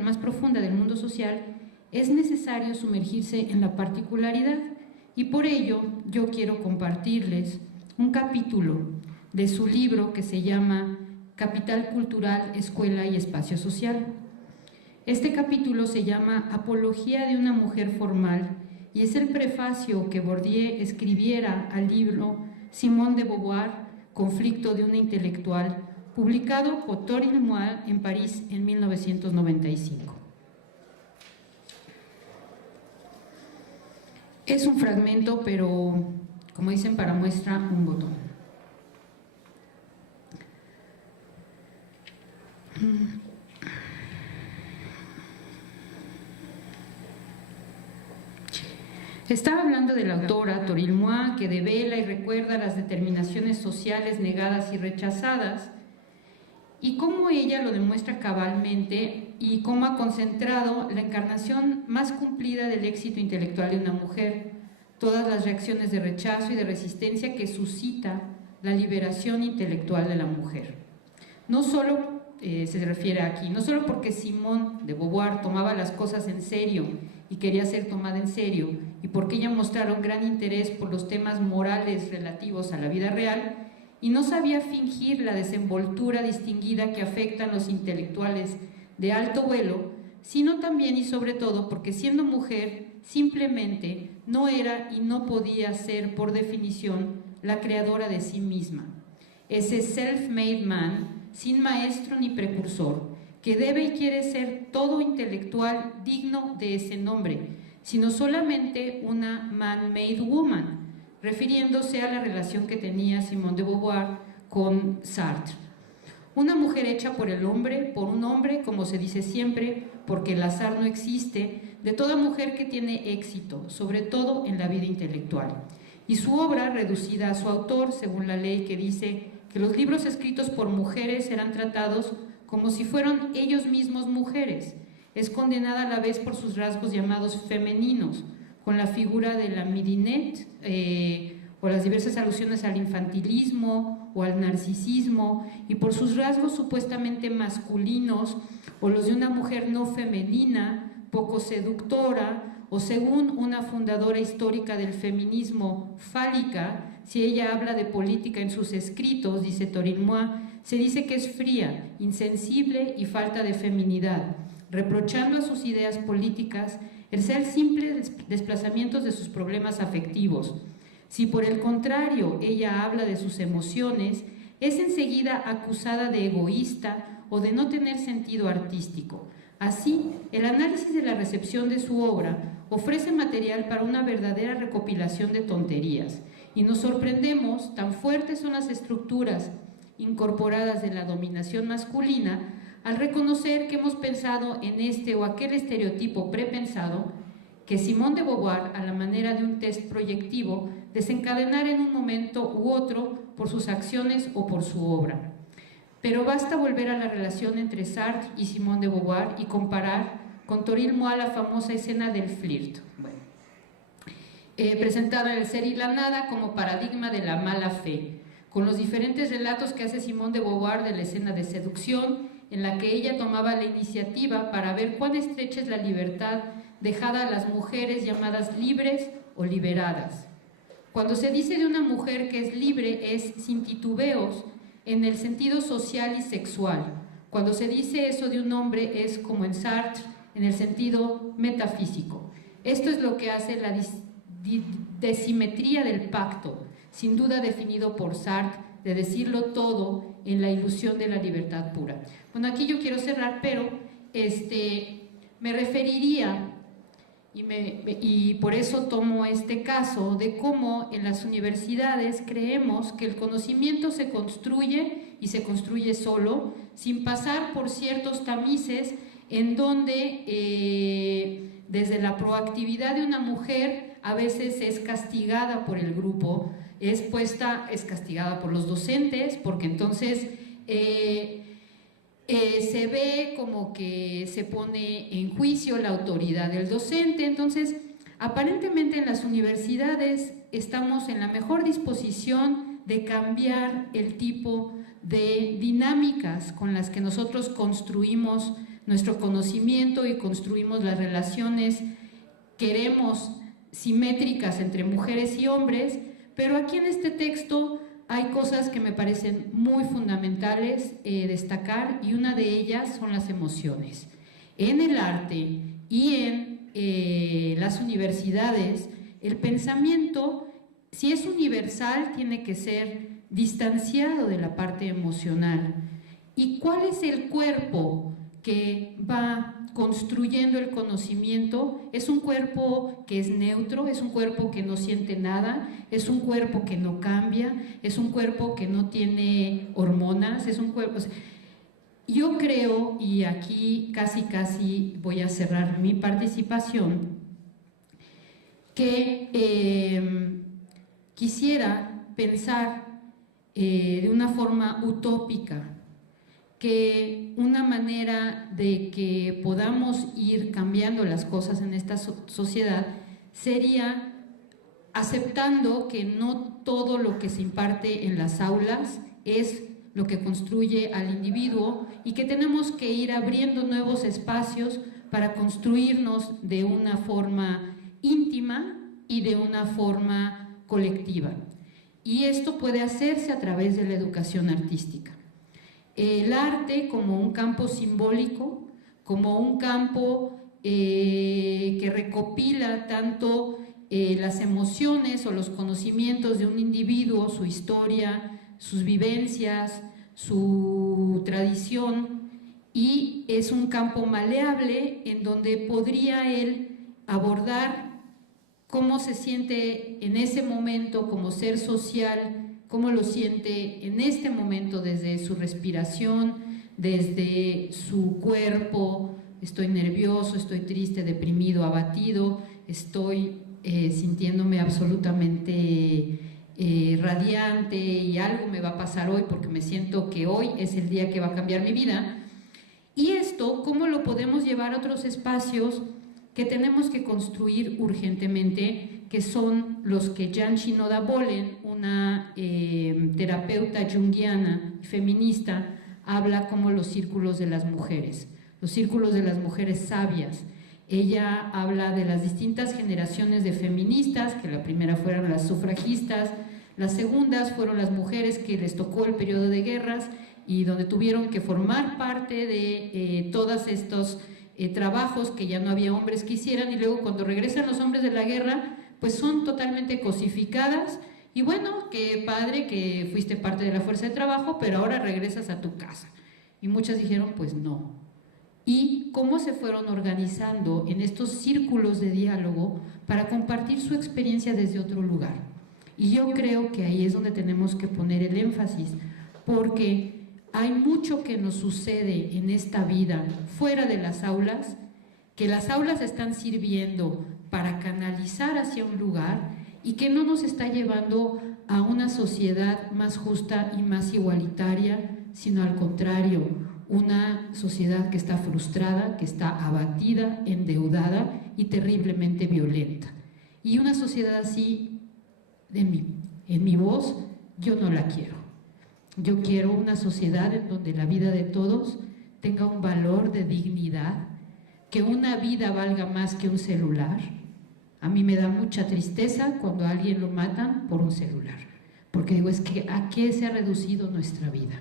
es necesario sumergirse en la particularidad, y por ello yo quiero compartirles un capítulo de su libro que se llama Capital Cultural, Escuela y Espacio Social. Este capítulo se llama Apología de una mujer formal y es el prefacio que Bourdieu escribiera al libro Simone de Beauvoir, Conflicto de una intelectual, publicado por Toril Moal en París en 1995. Es un fragmento, pero, como dicen, para muestra un botón. Estaba hablando de la autora Toril Moal, que devela y recuerda las determinaciones sociales negadas y rechazadas, y cómo ella lo demuestra cabalmente y cómo ha concentrado la encarnación más cumplida del éxito intelectual de una mujer, todas las reacciones de rechazo y de resistencia que suscita la liberación intelectual de la mujer. No solo se refiere aquí, no solo porque Simone de Beauvoir tomaba las cosas en serio y quería ser tomada en serio, y porque ella mostrara un gran interés por los temas morales relativos a la vida real, y no sabía fingir la desenvoltura distinguida que afectan los intelectuales de alto vuelo, sino también y sobre todo porque siendo mujer simplemente no era y no podía ser por definición la creadora de sí misma. Ese self-made man, sin maestro ni precursor, que debe y quiere ser todo intelectual digno de ese nombre, sino solamente una man-made woman, refiriéndose a la relación que tenía Simone de Beauvoir con Sartre. Una mujer hecha por el hombre, por un hombre, como se dice siempre, porque el azar no existe, de toda mujer que tiene éxito, sobre todo en la vida intelectual. Y su obra, reducida a su autor, según la ley que dice que los libros escritos por mujeres serán tratados como si fueran ellos mismos mujeres, es condenada a la vez por sus rasgos llamados femeninos, con la figura de la midinette o las diversas alusiones al infantilismo o al narcisismo, y por sus rasgos supuestamente masculinos o los de una mujer no femenina, poco seductora, o según una fundadora histórica del feminismo, fálica. Si ella habla de política en sus escritos, dice Toril Moal, se dice que es fría, insensible y falta de feminidad, reprochando a sus ideas políticas el ser simples desplazamientos de sus problemas afectivos. Si por el contrario ella habla de sus emociones, es enseguida acusada de egoísta o de no tener sentido artístico. Así, el análisis de la recepción de su obra ofrece material para una verdadera recopilación de tonterías, y nos sorprendemos, tan fuertes son las estructuras incorporadas de la dominación masculina, al reconocer que hemos pensado en este o aquel estereotipo prepensado, que Simone de Beauvoir, a la manera de un test proyectivo, desencadenara en un momento u otro por sus acciones o por su obra. Pero basta volver a la relación entre Sartre y Simone de Beauvoir y comparar con Toril Moal la famosa escena del flirt, presentada en El ser y la nada como paradigma de la mala fe, con los diferentes relatos que hace Simone de Beauvoir de la escena de seducción, en la que ella tomaba la iniciativa para ver cuán estrecha es la libertad dejada a las mujeres llamadas libres o liberadas. Cuando se dice de una mujer que es libre, es sin titubeos en el sentido social y sexual. Cuando se dice eso de un hombre, es como en Sartre, en el sentido metafísico. Esto es lo que hace la desimetría del pacto. sin duda definido por Sartre, de decirlo todo en la ilusión de la libertad pura. Bueno, aquí yo quiero cerrar, pero me referiría, y por eso tomo este caso, de cómo en las universidades creemos que el conocimiento se construye y se construye solo, sin pasar por ciertos tamices en donde desde la proactividad de una mujer a veces es castigada por el grupo, es castigada por los docentes, porque entonces se ve como que se pone en juicio la autoridad del docente. Entonces, aparentemente en las universidades estamos en la mejor disposición de cambiar el tipo de dinámicas con las que nosotros construimos nuestro conocimiento y construimos las relaciones, queremos simétricas entre mujeres y hombres, pero aquí en este texto hay cosas que me parecen muy fundamentales destacar, y una de ellas son las emociones. En el arte y en las universidades, el pensamiento, si es universal, tiene que ser distanciado de la parte emocional. ¿Y cuál es el cuerpo que va construyendo el conocimiento? Es un cuerpo que es neutro, es un cuerpo que no siente nada, es un cuerpo que no cambia, es un cuerpo que no tiene hormonas, es un cuerpo... Yo creo, y aquí casi voy a cerrar mi participación, que quisiera pensar de una forma utópica, que una manera de que podamos ir cambiando las cosas en esta sociedad sería aceptando que no todo lo que se imparte en las aulas es lo que construye al individuo, y que tenemos que ir abriendo nuevos espacios para construirnos de una forma íntima y de una forma colectiva. Y esto puede hacerse a través de la educación artística. El arte como un campo simbólico, como un campo que recopila tanto las emociones o los conocimientos de un individuo, su historia, sus vivencias, su tradición, y es un campo maleable en donde podría él abordar cómo se siente en ese momento como ser social, cómo lo siente en este momento desde su respiración, desde su cuerpo. Estoy nervioso, estoy triste, deprimido, abatido, estoy sintiéndome absolutamente radiante, y algo me va a pasar hoy porque me siento que hoy es el día que va a cambiar mi vida. Y esto, ¿cómo lo podemos llevar a otros espacios que tenemos que construir urgentemente, que son los que Jan Shinoda Bolen, una terapeuta junguiana feminista, habla como los círculos de las mujeres sabias? Ella habla de las distintas generaciones de feministas, que la primera fueron las sufragistas, las segundas fueron las mujeres que les tocó el periodo de guerras y donde tuvieron que formar parte de todos estos trabajos que ya no había hombres que hicieran, y luego cuando regresan los hombres de la guerra, pues son totalmente cosificadas. Y bueno, qué padre que fuiste parte de la fuerza de trabajo, pero ahora regresas a tu casa. Y muchas dijeron, pues no. Y cómo se fueron organizando en estos círculos de diálogo para compartir su experiencia desde otro lugar. Y yo creo que ahí es donde tenemos que poner el énfasis, porque hay mucho que nos sucede en esta vida fuera de las aulas, que las aulas están sirviendo para canalizar hacia un lugar y que no nos está llevando a una sociedad más justa y más igualitaria, sino al contrario, una sociedad que está frustrada, que está abatida, endeudada y terriblemente violenta. Y una sociedad así, en mi voz, yo no la quiero. Yo quiero una sociedad en donde la vida de todos tenga un valor de dignidad, que una vida valga más que un celular. A mí me da mucha tristeza cuando a alguien lo matan por un celular, porque digo, es que ¿a qué se ha reducido nuestra vida?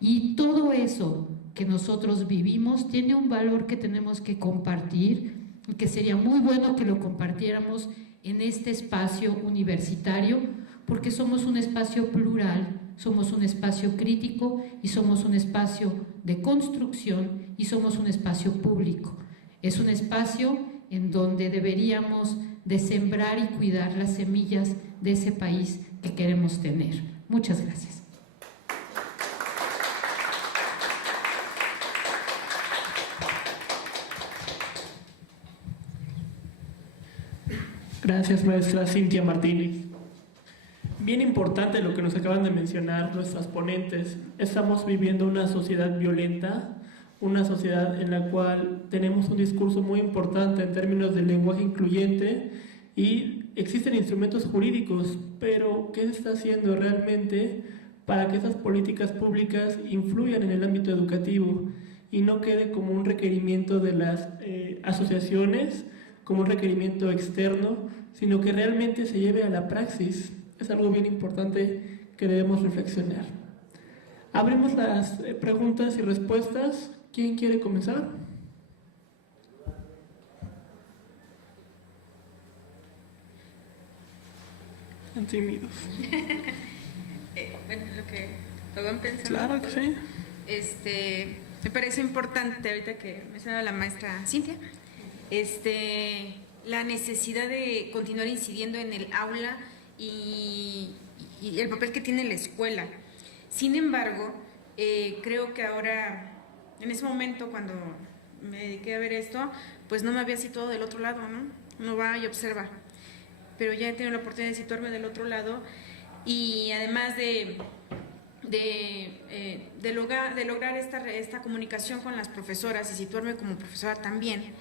Y todo eso que nosotros vivimos tiene un valor que tenemos que compartir, y que sería muy bueno que lo compartiéramos en este espacio universitario, porque somos un espacio plural, somos un espacio crítico y somos un espacio de construcción y somos un espacio público. Es un espacio en donde deberíamos de sembrar y cuidar las semillas de ese país que queremos tener. Muchas gracias. Gracias, maestra Cintia Martínez. Bien importante lo que nos acaban de mencionar nuestras ponentes. Estamos viviendo una sociedad violenta, una sociedad en la cual tenemos un discurso muy importante en términos del lenguaje incluyente y existen instrumentos jurídicos, pero ¿qué se está haciendo realmente para que esas políticas públicas influyan en el ámbito educativo y no quede como un requerimiento de las asociaciones, como un requerimiento externo, sino que realmente se lleve a la praxis? Es algo bien importante que debemos reflexionar. Abrimos las preguntas y respuestas. ¿Quién quiere comenzar? Están tímidos. Bueno, lo van pensando. Claro que sí. Me parece importante, ahorita que mencionaba la maestra Cintia, la necesidad de continuar incidiendo en el aula y el papel que tiene la escuela. Sin embargo, creo que ahora, en ese momento cuando me dediqué a ver esto, pues no me había situado del otro lado, ¿no? Uno va y observa, pero ya he tenido la oportunidad de situarme del otro lado y además de lograr esta comunicación con las profesoras y situarme como profesora también.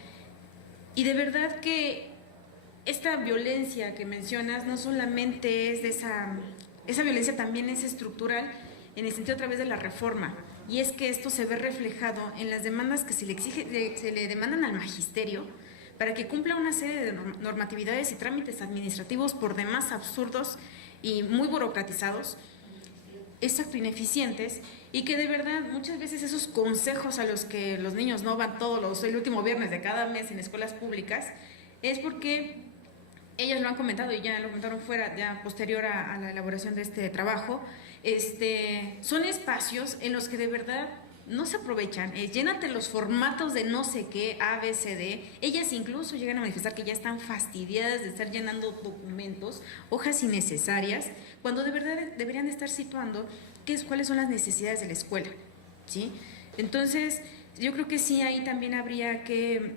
Y de verdad que esta violencia que mencionas no solamente es de esa violencia, también es estructural en el sentido a través de la reforma. Y es que esto se ve reflejado en las demandas que se le demandan al magisterio para que cumpla una serie de normatividades y trámites administrativos por demás absurdos y muy burocratizados, exacto, ineficientes, y que de verdad muchas veces esos consejos a los que los niños no van el último viernes de cada mes en escuelas públicas, es porque ellas lo han comentado y ya lo comentaron fuera, ya posterior a la elaboración de este trabajo, son espacios en los que de verdad no se aprovechan, llénate los formatos de no sé qué, A, B, C, D. Ellas incluso llegan a manifestar que ya están fastidiadas de estar llenando documentos, hojas innecesarias, cuando de verdad deberían de estar situando cuáles son las necesidades de la escuela, ¿sí? Entonces, yo creo que sí, ahí también habría que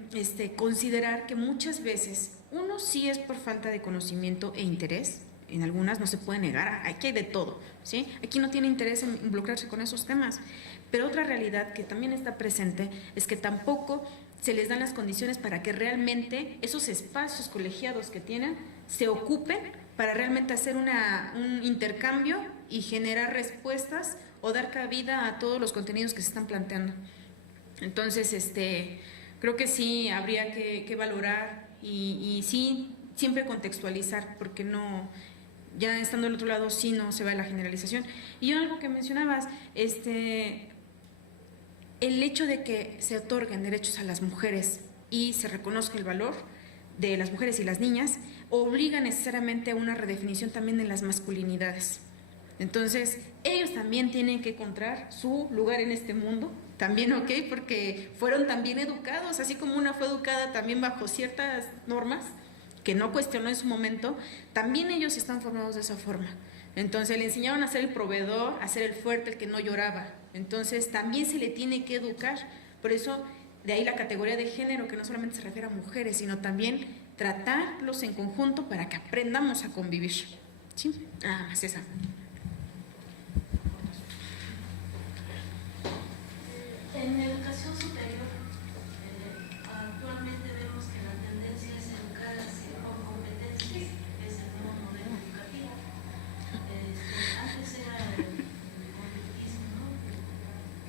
considerar que muchas veces, uno sí es por falta de conocimiento e interés, en algunas no se puede negar, aquí hay de todo, ¿sí? Aquí no tiene interés en involucrarse con esos temas, pero otra realidad que también está presente es que tampoco se les dan las condiciones para que realmente esos espacios colegiados que tienen se ocupen para realmente hacer un intercambio y generar respuestas o dar cabida a todos los contenidos que se están planteando. Entonces, creo que sí habría que valorar y sí siempre contextualizar, porque no, ya estando del otro lado sí no se va a la generalización. Y algo que mencionabas, el hecho de que se otorguen derechos a las mujeres y se reconozca el valor de las mujeres y las niñas, obliga necesariamente a una redefinición también de las masculinidades. Entonces, ellos también tienen que encontrar su lugar en este mundo, también, ¿ok? Porque fueron también educados, así como una fue educada también bajo ciertas normas, que no cuestionó en su momento, también ellos están formados de esa forma. Entonces, le enseñaron a ser el proveedor, a ser el fuerte, el que no lloraba. Entonces, también se le tiene que educar. Por eso, de ahí la categoría de género, que no solamente se refiere a mujeres, sino también tratarlos en conjunto para que aprendamos a convivir. ¿Sí? Nada más esa. En educación superior, actualmente vemos que la tendencia es educar con competencias, es el nuevo modelo educativo. Antes era el conductismo, ¿no?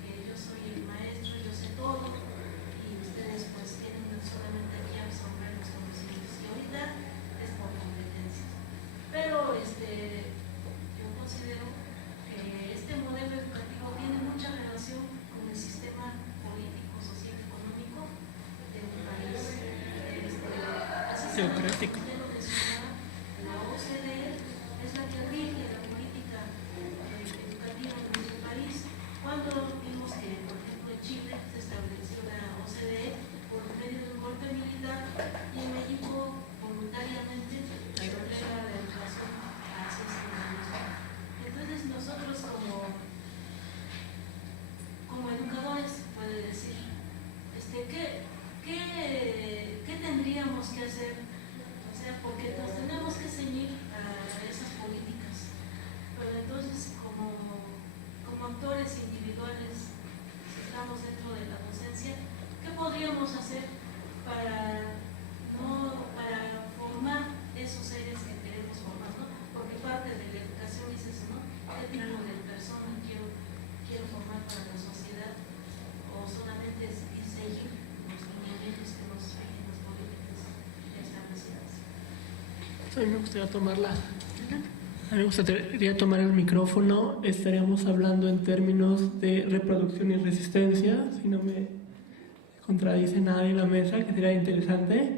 Que yo soy el maestro, yo sé todo, y ustedes pues tienen solamente aquí a absorber los conocimientos, y ahorita es por competencias. Pero yo considero que este modelo educativo tiene mucha relación con el sistema político, social, económico de un país. Así Teocrático. lo mencionaba, la OCDE es la que rige cuando vimos que, por ejemplo, en Chile se estableció la OCDE por medio de un golpe militar y en México voluntariamente se relega la educación hacia ese organismo. Entonces nosotros como educadores, puede decir, ¿qué tendríamos que hacer? O sea, porque nos tenemos que ceñir a esas políticas. Pero entonces, como actores individuales, si estamos dentro de la docencia, ¿qué podríamos hacer para formar esos seres que queremos formar, ¿no? Porque parte de la educación es eso, ¿no? ¿Qué tipo de persona quiero formar para la sociedad? O solamente es seguir los lineamientos que nos rigen las políticas establecidas. A mí me gustaría tomar el micrófono. Estaríamos hablando en términos de reproducción y resistencia, si no me contradice nadie en la mesa, que sería interesante.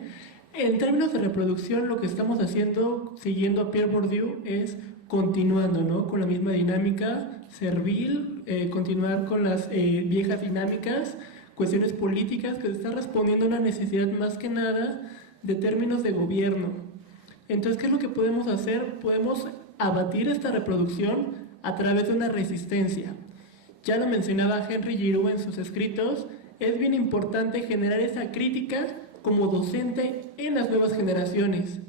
En términos de reproducción, lo que estamos haciendo, siguiendo a Pierre Bourdieu, es continuando, ¿no?, con la misma dinámica servil, continuar con las viejas dinámicas, cuestiones políticas que se están respondiendo a una necesidad más que nada de términos de gobierno. Entonces, ¿qué es lo que podemos hacer? Podemos abatir esta reproducción a través de una resistencia. Ya lo mencionaba Henry Giroux en sus escritos, es bien importante generar esa crítica como docente en las nuevas generaciones.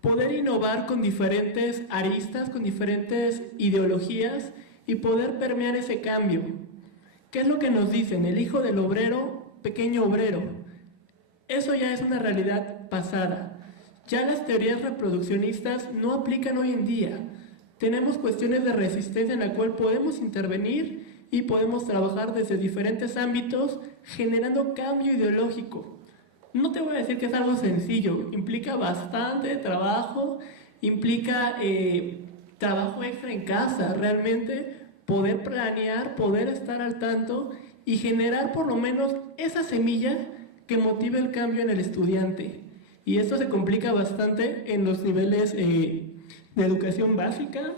Poder innovar con diferentes aristas, con diferentes ideologías y poder permear ese cambio. ¿Qué es lo que nos dicen? El hijo del obrero, pequeño obrero. Eso ya es una realidad pasada. Ya las teorías reproduccionistas no aplican hoy en día. Tenemos cuestiones de resistencia en la cual podemos intervenir y podemos trabajar desde diferentes ámbitos generando cambio ideológico. No te voy a decir que es algo sencillo, implica bastante trabajo, implica trabajo extra en casa, realmente poder planear, poder estar al tanto y generar por lo menos esa semilla que motive el cambio en el estudiante. Y esto se complica bastante en los niveles de educación básica,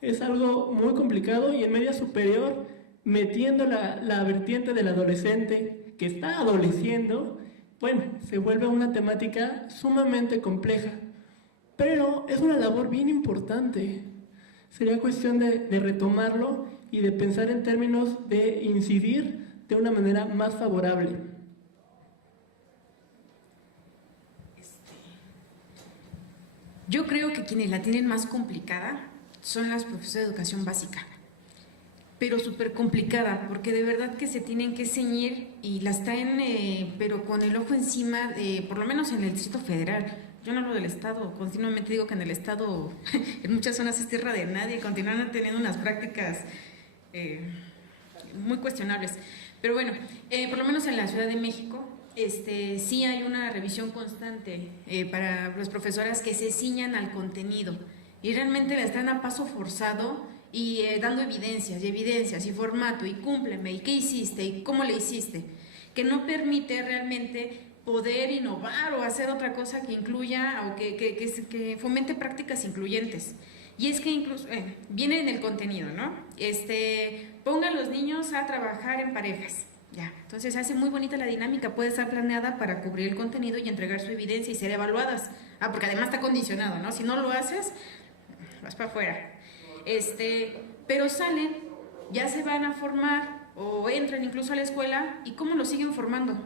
es algo muy complicado, y en media superior, metiendo la vertiente del adolescente que está adoleciendo, bueno, se vuelve una temática sumamente compleja, pero es una labor bien importante. Sería cuestión de retomarlo y de pensar en términos de incidir de una manera más favorable. Yo creo que quienes la tienen más complicada son las profesoras de educación básica, pero súper complicada, porque de verdad que se tienen que ceñir y las traen, pero con el ojo encima, por lo menos en el Distrito Federal. Yo no hablo del Estado, continuamente digo que en el Estado, en muchas zonas es tierra de nadie, continúan teniendo unas prácticas muy cuestionables. Pero bueno, por lo menos en la Ciudad de México, sí hay una revisión constante para las profesoras que se ciñan al contenido y realmente la están a paso forzado y dando evidencias y formato y cúmpleme y qué hiciste y cómo le hiciste, que no permite realmente poder innovar o hacer otra cosa que incluya o que fomente prácticas incluyentes. Y es que incluso viene en el contenido, ¿no? Pongan a los niños a trabajar en parejas. Ya, entonces hace muy bonita la dinámica, puede estar planeada para cubrir el contenido y entregar su evidencia y ser evaluadas. Porque además está condicionado, ¿no? Si no lo haces, vas para afuera. Pero salen, ya se van a formar o entran incluso a la escuela, ¿y cómo lo siguen formando?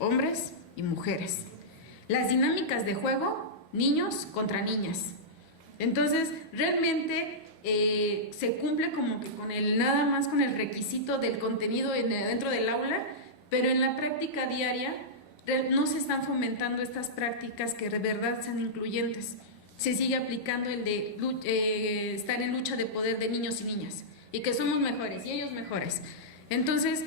Hombres y mujeres. Las dinámicas de juego, niños contra niñas. Entonces, realmente se cumple como que nada más con el requisito del contenido dentro del aula, pero en la práctica diaria no se están fomentando estas prácticas que de verdad sean incluyentes. Se sigue aplicando el de estar en lucha de poder de niños y niñas, y que somos mejores y ellos mejores. Entonces,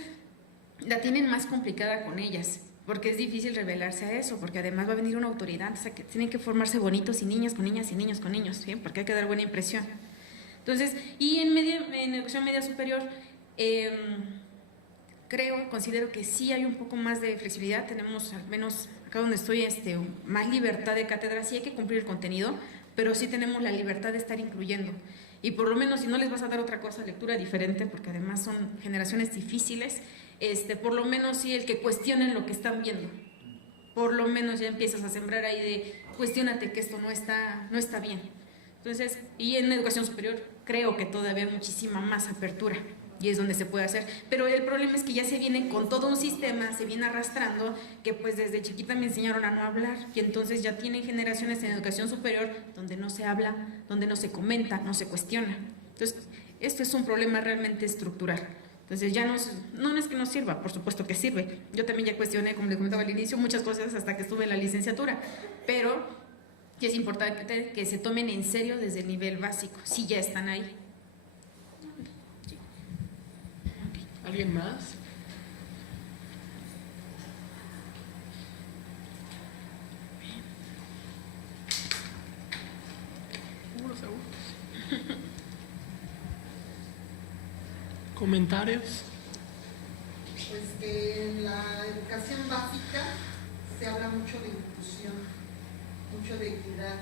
la tienen más complicada con ellas, porque es difícil rebelarse a eso, porque además va a venir una autoridad, o sea, que tienen que formarse bonitos y niñas con niñas y niños con niños, ¿sí? Porque hay que dar buena impresión. Entonces, y en educación media superior, considero que sí hay un poco más de flexibilidad, tenemos al menos acá donde estoy más libertad de cátedra, sí hay que cumplir el contenido, pero sí tenemos la libertad de estar incluyendo. Y por lo menos si no les vas a dar otra cosa, lectura diferente, porque además son generaciones difíciles, por lo menos sí el que cuestionen lo que están viendo. Por lo menos ya empiezas a sembrar ahí de cuestiónate que esto no está bien. Entonces, y en educación superior creo que todavía hay muchísima más apertura y es donde se puede hacer, pero el problema es que ya se vienen con todo un sistema, se viene arrastrando, que pues desde chiquita me enseñaron a no hablar y entonces ya tienen generaciones en educación superior donde no se habla, donde no se comenta, no se cuestiona. Entonces, esto es un problema realmente estructural. Entonces ya no es que no sirva, por supuesto que sirve. Yo también ya cuestioné, como le comentaba al inicio, muchas cosas hasta que estuve en la licenciatura, pero sí es importante que se tomen en serio desde el nivel básico, si ya están ahí. ¿Alguien más? Unos segundos. ¿Comentarios? Pues que en la educación básica se habla mucho de inclusión, mucho de equidad,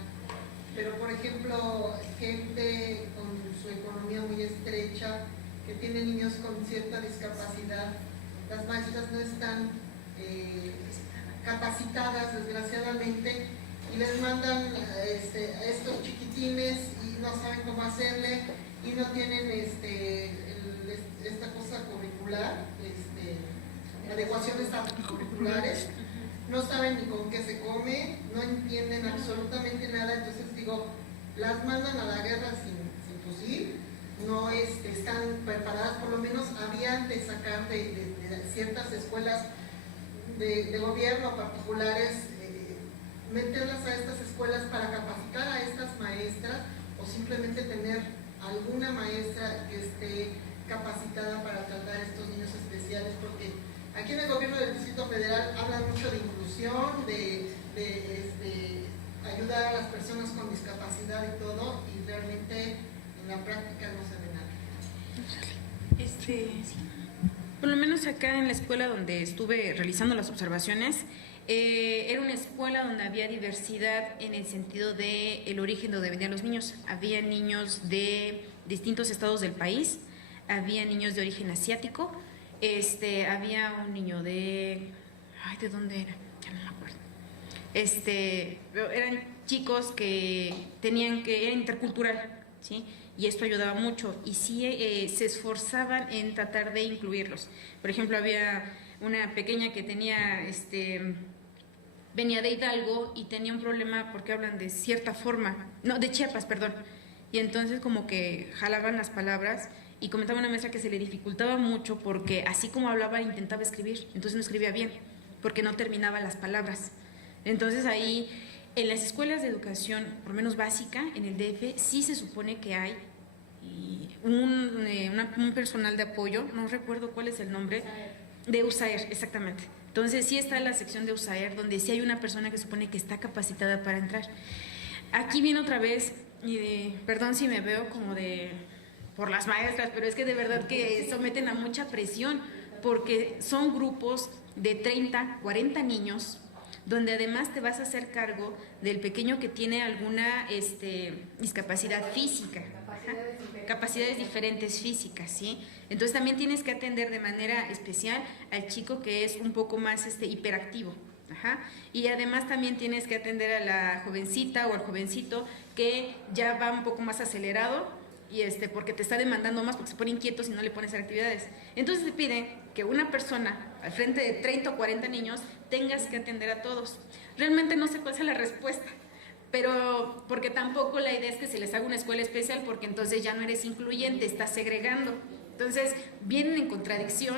pero por ejemplo, gente con su economía muy estrecha, que tiene niños con cierta discapacidad, las maestras no están capacitadas desgraciadamente y les mandan a estos chiquitines y no saben cómo hacerle y no tienen esta cosa curricular, adecuaciones curriculares, no saben ni con qué se come, no entienden absolutamente nada, entonces digo, las mandan a la guerra sin fusil, no están preparadas, por lo menos habían de sacar de ciertas escuelas de gobierno particulares, meterlas a estas escuelas para capacitar a estas maestras o simplemente tener alguna maestra que esté capacitada para tratar a estos niños especiales, porque aquí en el gobierno del Distrito Federal hablan mucho de inclusión, de ayudar a las personas con discapacidad y todo, y realmente en la práctica no se ve nada. Por lo menos acá en la escuela donde estuve realizando las observaciones, era una escuela donde había diversidad en el sentido de el origen de donde venían los niños. Había niños de distintos estados del país, había niños de origen asiático, había un niño ¿de dónde era? Ya no me acuerdo. Eran chicos que era intercultural, ¿sí? Y esto ayudaba mucho y sí se esforzaban en tratar de incluirlos. Por ejemplo, había una pequeña que tenía, venía de Hidalgo y tenía un problema porque hablan de cierta forma, no, de Chiapas, perdón. Y entonces como que jalaban las palabras y comentaba una maestra que se le dificultaba mucho porque así como hablaba intentaba escribir, entonces no escribía bien porque no terminaba las palabras. Entonces ahí en las escuelas de educación, por lo menos básica, en el DF, sí se supone que hay un personal de apoyo, no recuerdo cuál es el nombre, de USAER, exactamente. Entonces sí está la sección de USAER, donde sí hay una persona que supone que está capacitada para entrar. Aquí viene otra vez, perdón si me veo como por las maestras, pero es que de verdad que someten a mucha presión, porque son grupos de 30, 40 niños, donde además te vas a hacer cargo del pequeño que tiene alguna discapacidad física, capacidades diferentes físicas, ¿sí? Entonces también tienes que atender de manera especial al chico que es un poco más hiperactivo. Ajá. Y además también tienes que atender a la jovencita o al jovencito que ya va un poco más acelerado y porque te está demandando más porque se pone inquieto si no le pones actividades. Entonces te piden que una persona al frente de 30 o 40 niños tengas que atender a todos. Realmente no sé cuál es la respuesta, pero porque tampoco la idea es que se les haga una escuela especial porque entonces ya no eres incluyente, estás segregando. Entonces vienen en contradicción,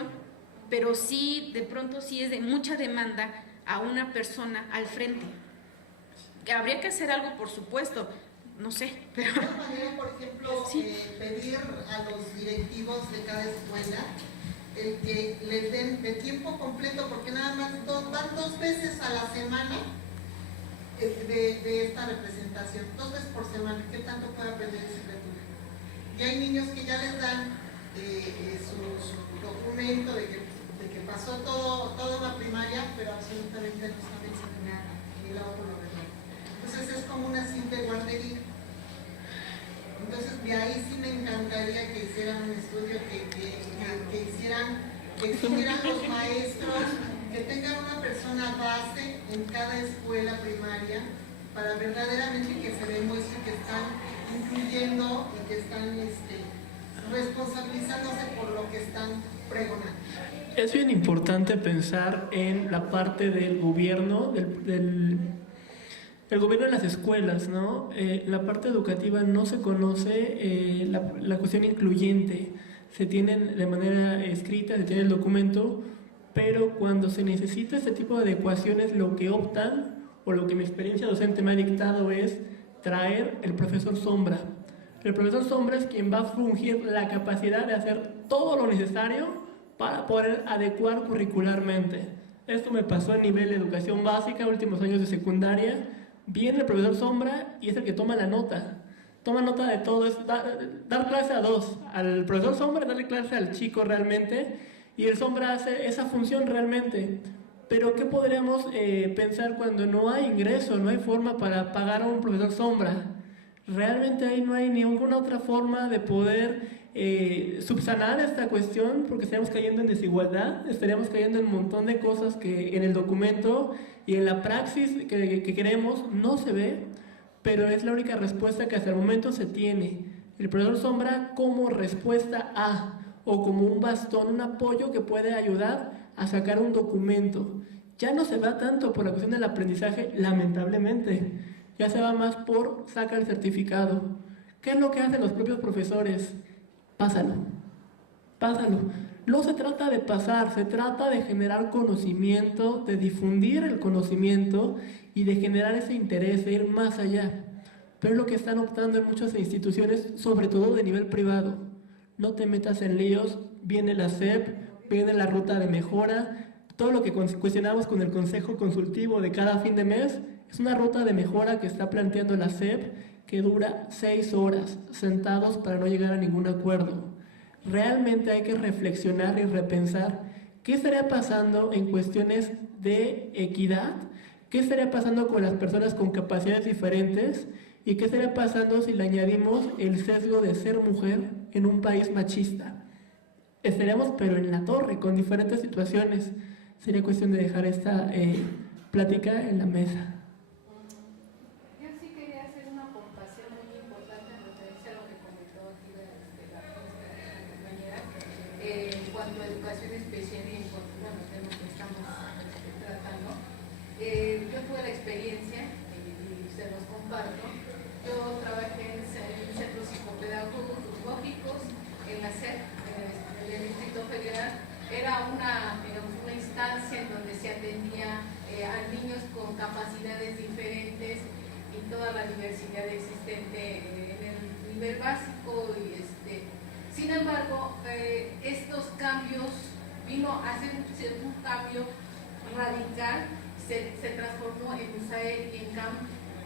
pero sí, de pronto sí es de mucha demanda a una persona al frente. Habría que hacer algo, por supuesto, no sé, pero... De alguna manera, por ejemplo, sí. Pedir a los directivos de cada escuela el que les den de tiempo completo, porque nada más van 2 veces a la semana de esta representación, 2 veces por semana. ¿Qué tanto puede aprender esa criatura? Y hay niños que ya les dan su documento de que pasó toda la primaria, pero absolutamente no saben nada, ni la otro lo demás. Entonces es como una simple guardería. Entonces mi y ahí sí me encantaría que hicieran un estudio, que exigieran los maestros, que tengan una persona base en cada escuela primaria para verdaderamente que se demuestre que están incluyendo y que están responsabilizándose por lo que están pregonando. Es bien importante pensar en la parte del gobierno, el gobierno de las escuelas, ¿no? La parte educativa no se conoce la cuestión incluyente, se tiene de manera escrita, se tiene el documento, pero cuando se necesita este tipo de adecuaciones, lo que optan, o lo que mi experiencia docente me ha dictado, es traer el profesor sombra. El profesor sombra es quien va a fungir la capacidad de hacer todo lo necesario para poder adecuar curricularmente. Esto me pasó a nivel de educación básica, últimos años de secundaria. Viene el profesor sombra y es el que toma la nota. Toma nota de todo, es dar clase a dos. Al profesor sombra, darle clase al chico realmente, y el sombra hace esa función realmente. Pero ¿qué podríamos pensar cuando no hay ingreso, no hay forma para pagar a un profesor sombra? Realmente ahí no hay ninguna otra forma de poder subsanar esta cuestión, porque estaríamos cayendo en desigualdad, estaríamos cayendo en un montón de cosas que en el documento y en la praxis que queremos no se ve, pero es la única respuesta que hasta el momento se tiene. El profesor sombra como respuesta a, o como un bastón, un apoyo que puede ayudar a sacar un documento. Ya no se va tanto por la cuestión del aprendizaje, lamentablemente, ya se va más por sacar el certificado. ¿Qué es lo que hacen los propios profesores? Pásalo, pásalo. No se trata de pasar, se trata de generar conocimiento, de difundir el conocimiento y de generar ese interés, de ir más allá. Pero es lo que están optando en muchas instituciones, sobre todo de nivel privado. No te metas en líos, viene la SEP, viene la ruta de mejora, todo lo que cuestionamos con el consejo consultivo de cada fin de mes, es una ruta de mejora que está planteando la SEP, que dura 6 horas sentados para no llegar a ningún acuerdo. Realmente hay que reflexionar y repensar qué estaría pasando en cuestiones de equidad, qué estaría pasando con las personas con capacidades diferentes y qué estaría pasando si le añadimos el sesgo de ser mujer en un país machista. Estaríamos pero en la torre con diferentes situaciones. Sería cuestión de dejar esta plática en la mesa. Yo sí quería hacer una aportación muy importante en referencia a lo que comentó aquí la compañera en cuanto a educación especial y en cuanto a los temas que estamos tratando. Yo tuve la experiencia, y se los comparto, yo trabajé en centros psicopedagógicos, en la SEP, en el Distrito Federal. Era una instancia en donde se atendía a niños con capacidades diferentes y toda la diversidad existente en el nivel básico. Sin embargo, estos cambios vino a ser un cambio radical, se transformó en USAER y en CAM,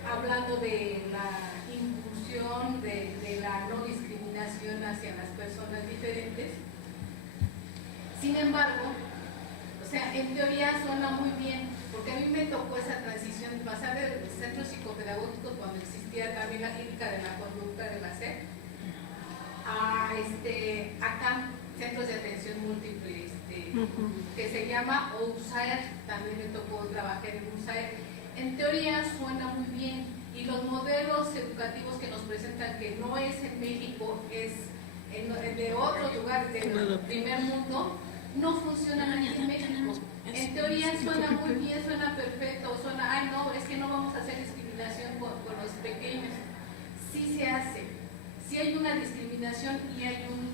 hablando de la inclusión, de la no discriminación hacia las personas diferentes. Sin embargo, o sea, en teoría suena muy bien, porque a mí me tocó esa transición, pasar de centros psicopedagógicos cuando existía también la clínica de la conducta de la SEP, a acá, centros de atención múltiple, que se llama USAER, también me tocó trabajar en USAER. En teoría suena muy bien, y los modelos educativos que nos presentan, que no es en México, es de otros lugares del primer mundo, no funcionan aquí en México. En teoría suena muy bien, suena perfecto, suena, ay no, es que no vamos a hacer discriminación con los pequeños. Sí se hace, sí hay una discriminación y hay un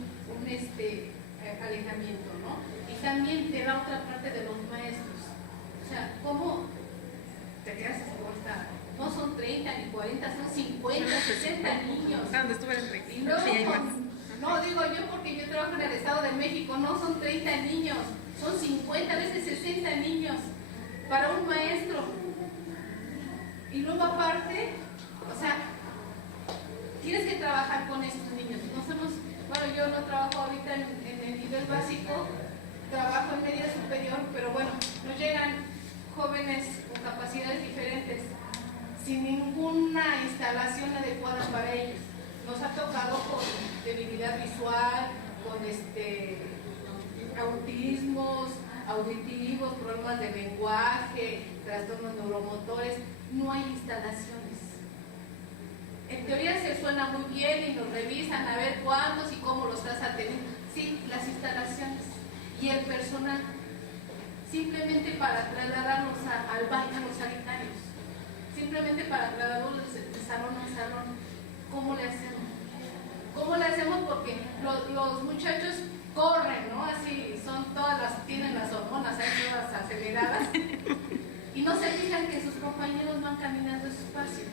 alejamiento, ¿no? Y también de la otra parte de los maestros. O sea, ¿cómo te quedas corta? No son 30 ni 40, son 50, 60 niños. Y luego, no, digo yo porque yo trabajo en el Estado de México, no son 30 niños, son 50, a veces 60 niños para un maestro. Y luego aparte, o sea, tienes que trabajar con estos niños. Nosotros, bueno, yo no trabajo ahorita en el nivel básico, trabajo en media superior, pero bueno, nos llegan jóvenes con capacidades diferentes, sin ninguna instalación adecuada para ellos. nos ha tocado con debilidad visual, con autismos, auditivos, problemas de lenguaje, trastornos neuromotores. No hay instalaciones. En teoría se suena muy bien y nos revisan a ver cuántos y cómo lo estás atendiendo. Sí, las instalaciones y el personal, simplemente para trasladarlos al baño, a los sanitarios, simplemente para trasladarlos de salón a salón. ¿Cómo le hacemos? ¿Cómo le hacemos? Porque los muchachos corren, ¿no? Así tienen las hormonas ahí todas aceleradas y no se fijan que sus compañeros van caminando en su espacio.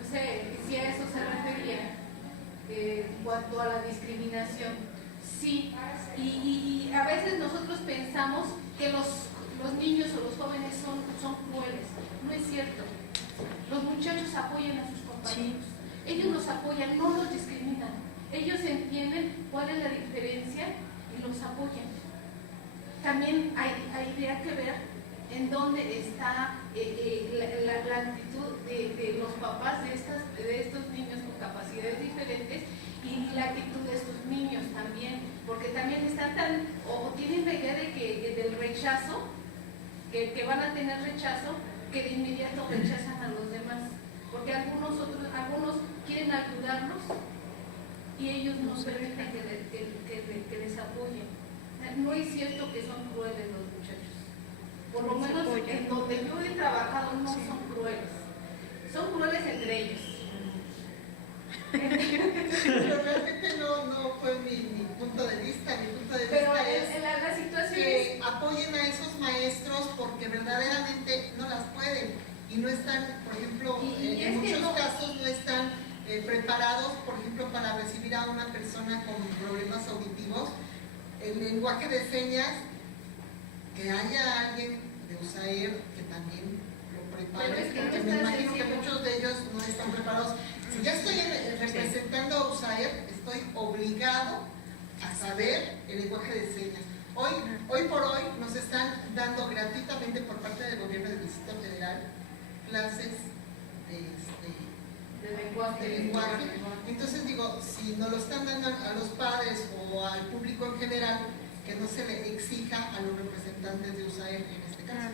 No sé si a eso se refería en cuanto a la discriminación. Sí, y a veces nosotros pensamos que los niños o los jóvenes son crueles. No es cierto. Los muchachos apoyan a sus compañeros. Ellos los apoyan, no los discriminan. Ellos entienden cuál es la diferencia y los apoyan. También habría que ver en dónde está la actitud de los papás de estos niños con capacidades diferentes y la actitud de estos niños también, porque también están o tienen la idea del rechazo, que van a tener rechazo, que de inmediato rechazan a los demás, porque algunos quieren ayudarlos y ellos no permiten que les apoyen. No es cierto que son crueles los muchachos. Por lo menos en donde yo he trabajado no son crueles. Son crueles entre ellos. Pero realmente no fue mi punto de vista. Mi punto de Pero vista es en la situación que apoyen a esos maestros porque verdaderamente no las pueden y no están, por ejemplo, en muchos casos no están preparados, por ejemplo, para recibir a una persona con problemas auditivos. El lenguaje de señas, que haya alguien de USAER que también lo prepare, porque me imagino que muchos de ellos no están preparados. Si ya estoy representando a USAER, estoy obligado a saber el lenguaje de señas. Hoy por hoy nos están dando gratuitamente por parte del gobierno del Distrito Federal clases de lenguaje. Entonces digo, si nos lo están dando a los padres o al público en general, que no se le exija a los representantes de USAER en este caso.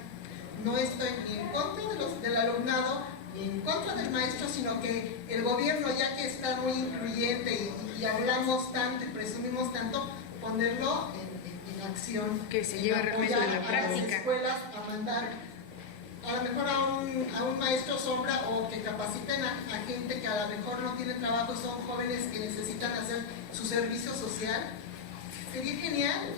No estoy ni en contra del alumnado, ni en contra del maestro, sino que el gobierno, ya que está muy incluyente y hablamos tanto y presumimos tanto, ponerlo en acción. Que se lleve realmente a la práctica. A las escuelas a mandar a lo mejor a un maestro sombra o que capaciten a gente que a lo mejor no tiene trabajo, son jóvenes que necesitan hacer su servicio social. Sería genial.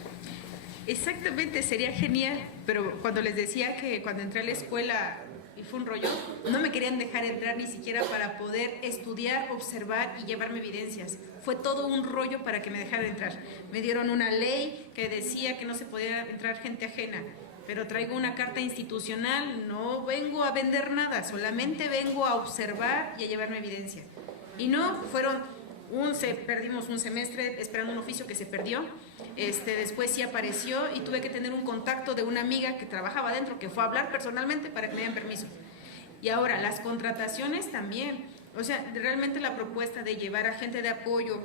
Exactamente, sería genial, pero cuando les decía que cuando entré a la escuela y fue un rollo, no me querían dejar entrar ni siquiera para poder estudiar, observar y llevarme evidencias. Fue todo un rollo para que me dejaran entrar. Me dieron una ley que decía que no se podía entrar gente ajena, pero traigo una carta institucional, no vengo a vender nada, solamente vengo a observar y a llevarme evidencia. Y no, perdimos un semestre esperando un oficio que se perdió. Después sí apareció y tuve que tener un contacto de una amiga que trabajaba adentro, que fue a hablar personalmente para que me dieran permiso. Y ahora, las contrataciones también. O sea, realmente la propuesta de llevar a gente de apoyo,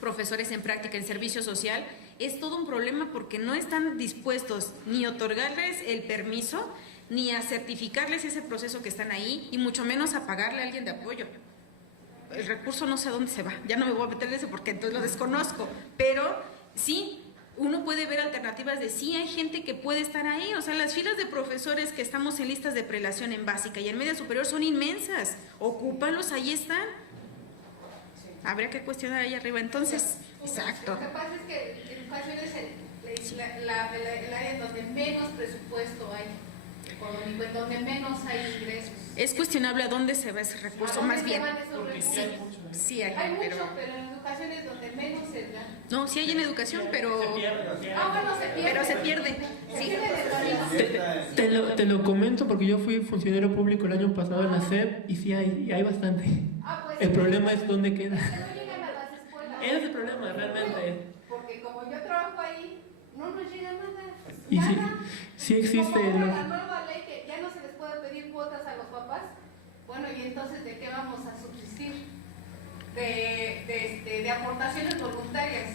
profesores en práctica, en servicio social, es todo un problema porque no están dispuestos ni a otorgarles el permiso, ni a certificarles ese proceso que están ahí, y mucho menos a pagarle a alguien de apoyo. El recurso no sé a dónde se va, ya no me voy a meter en eso porque entonces lo desconozco, pero sí, uno puede ver alternativas de sí, hay gente que puede estar ahí. O sea, las filas de profesores que estamos en listas de prelación en básica y en media superior son inmensas, ocúpalos, ahí están. Habría que cuestionar ahí arriba, entonces, exacto. Lo que pasa es que educación es el área en donde menos presupuesto hay económico, en donde menos hay ingresos. Es cuestionable a dónde se va ese recurso, más bien. Sí, hay mucho, pero en educación es donde menos se da. No, sí hay en educación, pero... Bueno, se pierde. Pero se pierde, sí. Te lo comento porque yo fui funcionario público el año pasado en la SEP y sí hay bastante. Pues, El problema es dónde queda. No llegan a las escuelas. Ese es el problema, realmente. Porque como yo trabajo ahí, no nos llega nada. Y sí existe. Como la nueva ley que ya no se les puede pedir cuotas a los papás, bueno, y entonces ¿de qué vamos a subsistir? de aportaciones voluntarias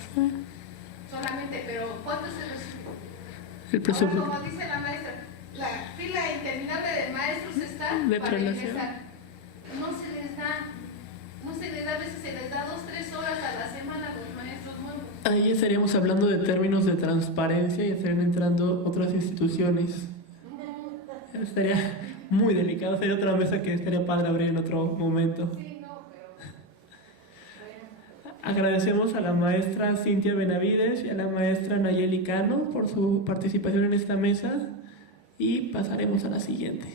solamente, pero ¿cuánto se recibe? El presupuesto. Ahora, como dice la maestra, la fila interminable de maestros está De para prelación. ingresar. No se les da, a veces se les da 2-3 horas a la semana a los maestros nuevos. Ahí estaríamos hablando de términos de transparencia y estarían entrando otras instituciones. Estaría muy delicado, sería otra mesa que estaría padre abrir en otro momento. Sí, no, pero bueno. Agradecemos a la maestra Cintia Benavides y a la maestra Nayeli Cano por su participación en esta mesa y pasaremos a la siguiente.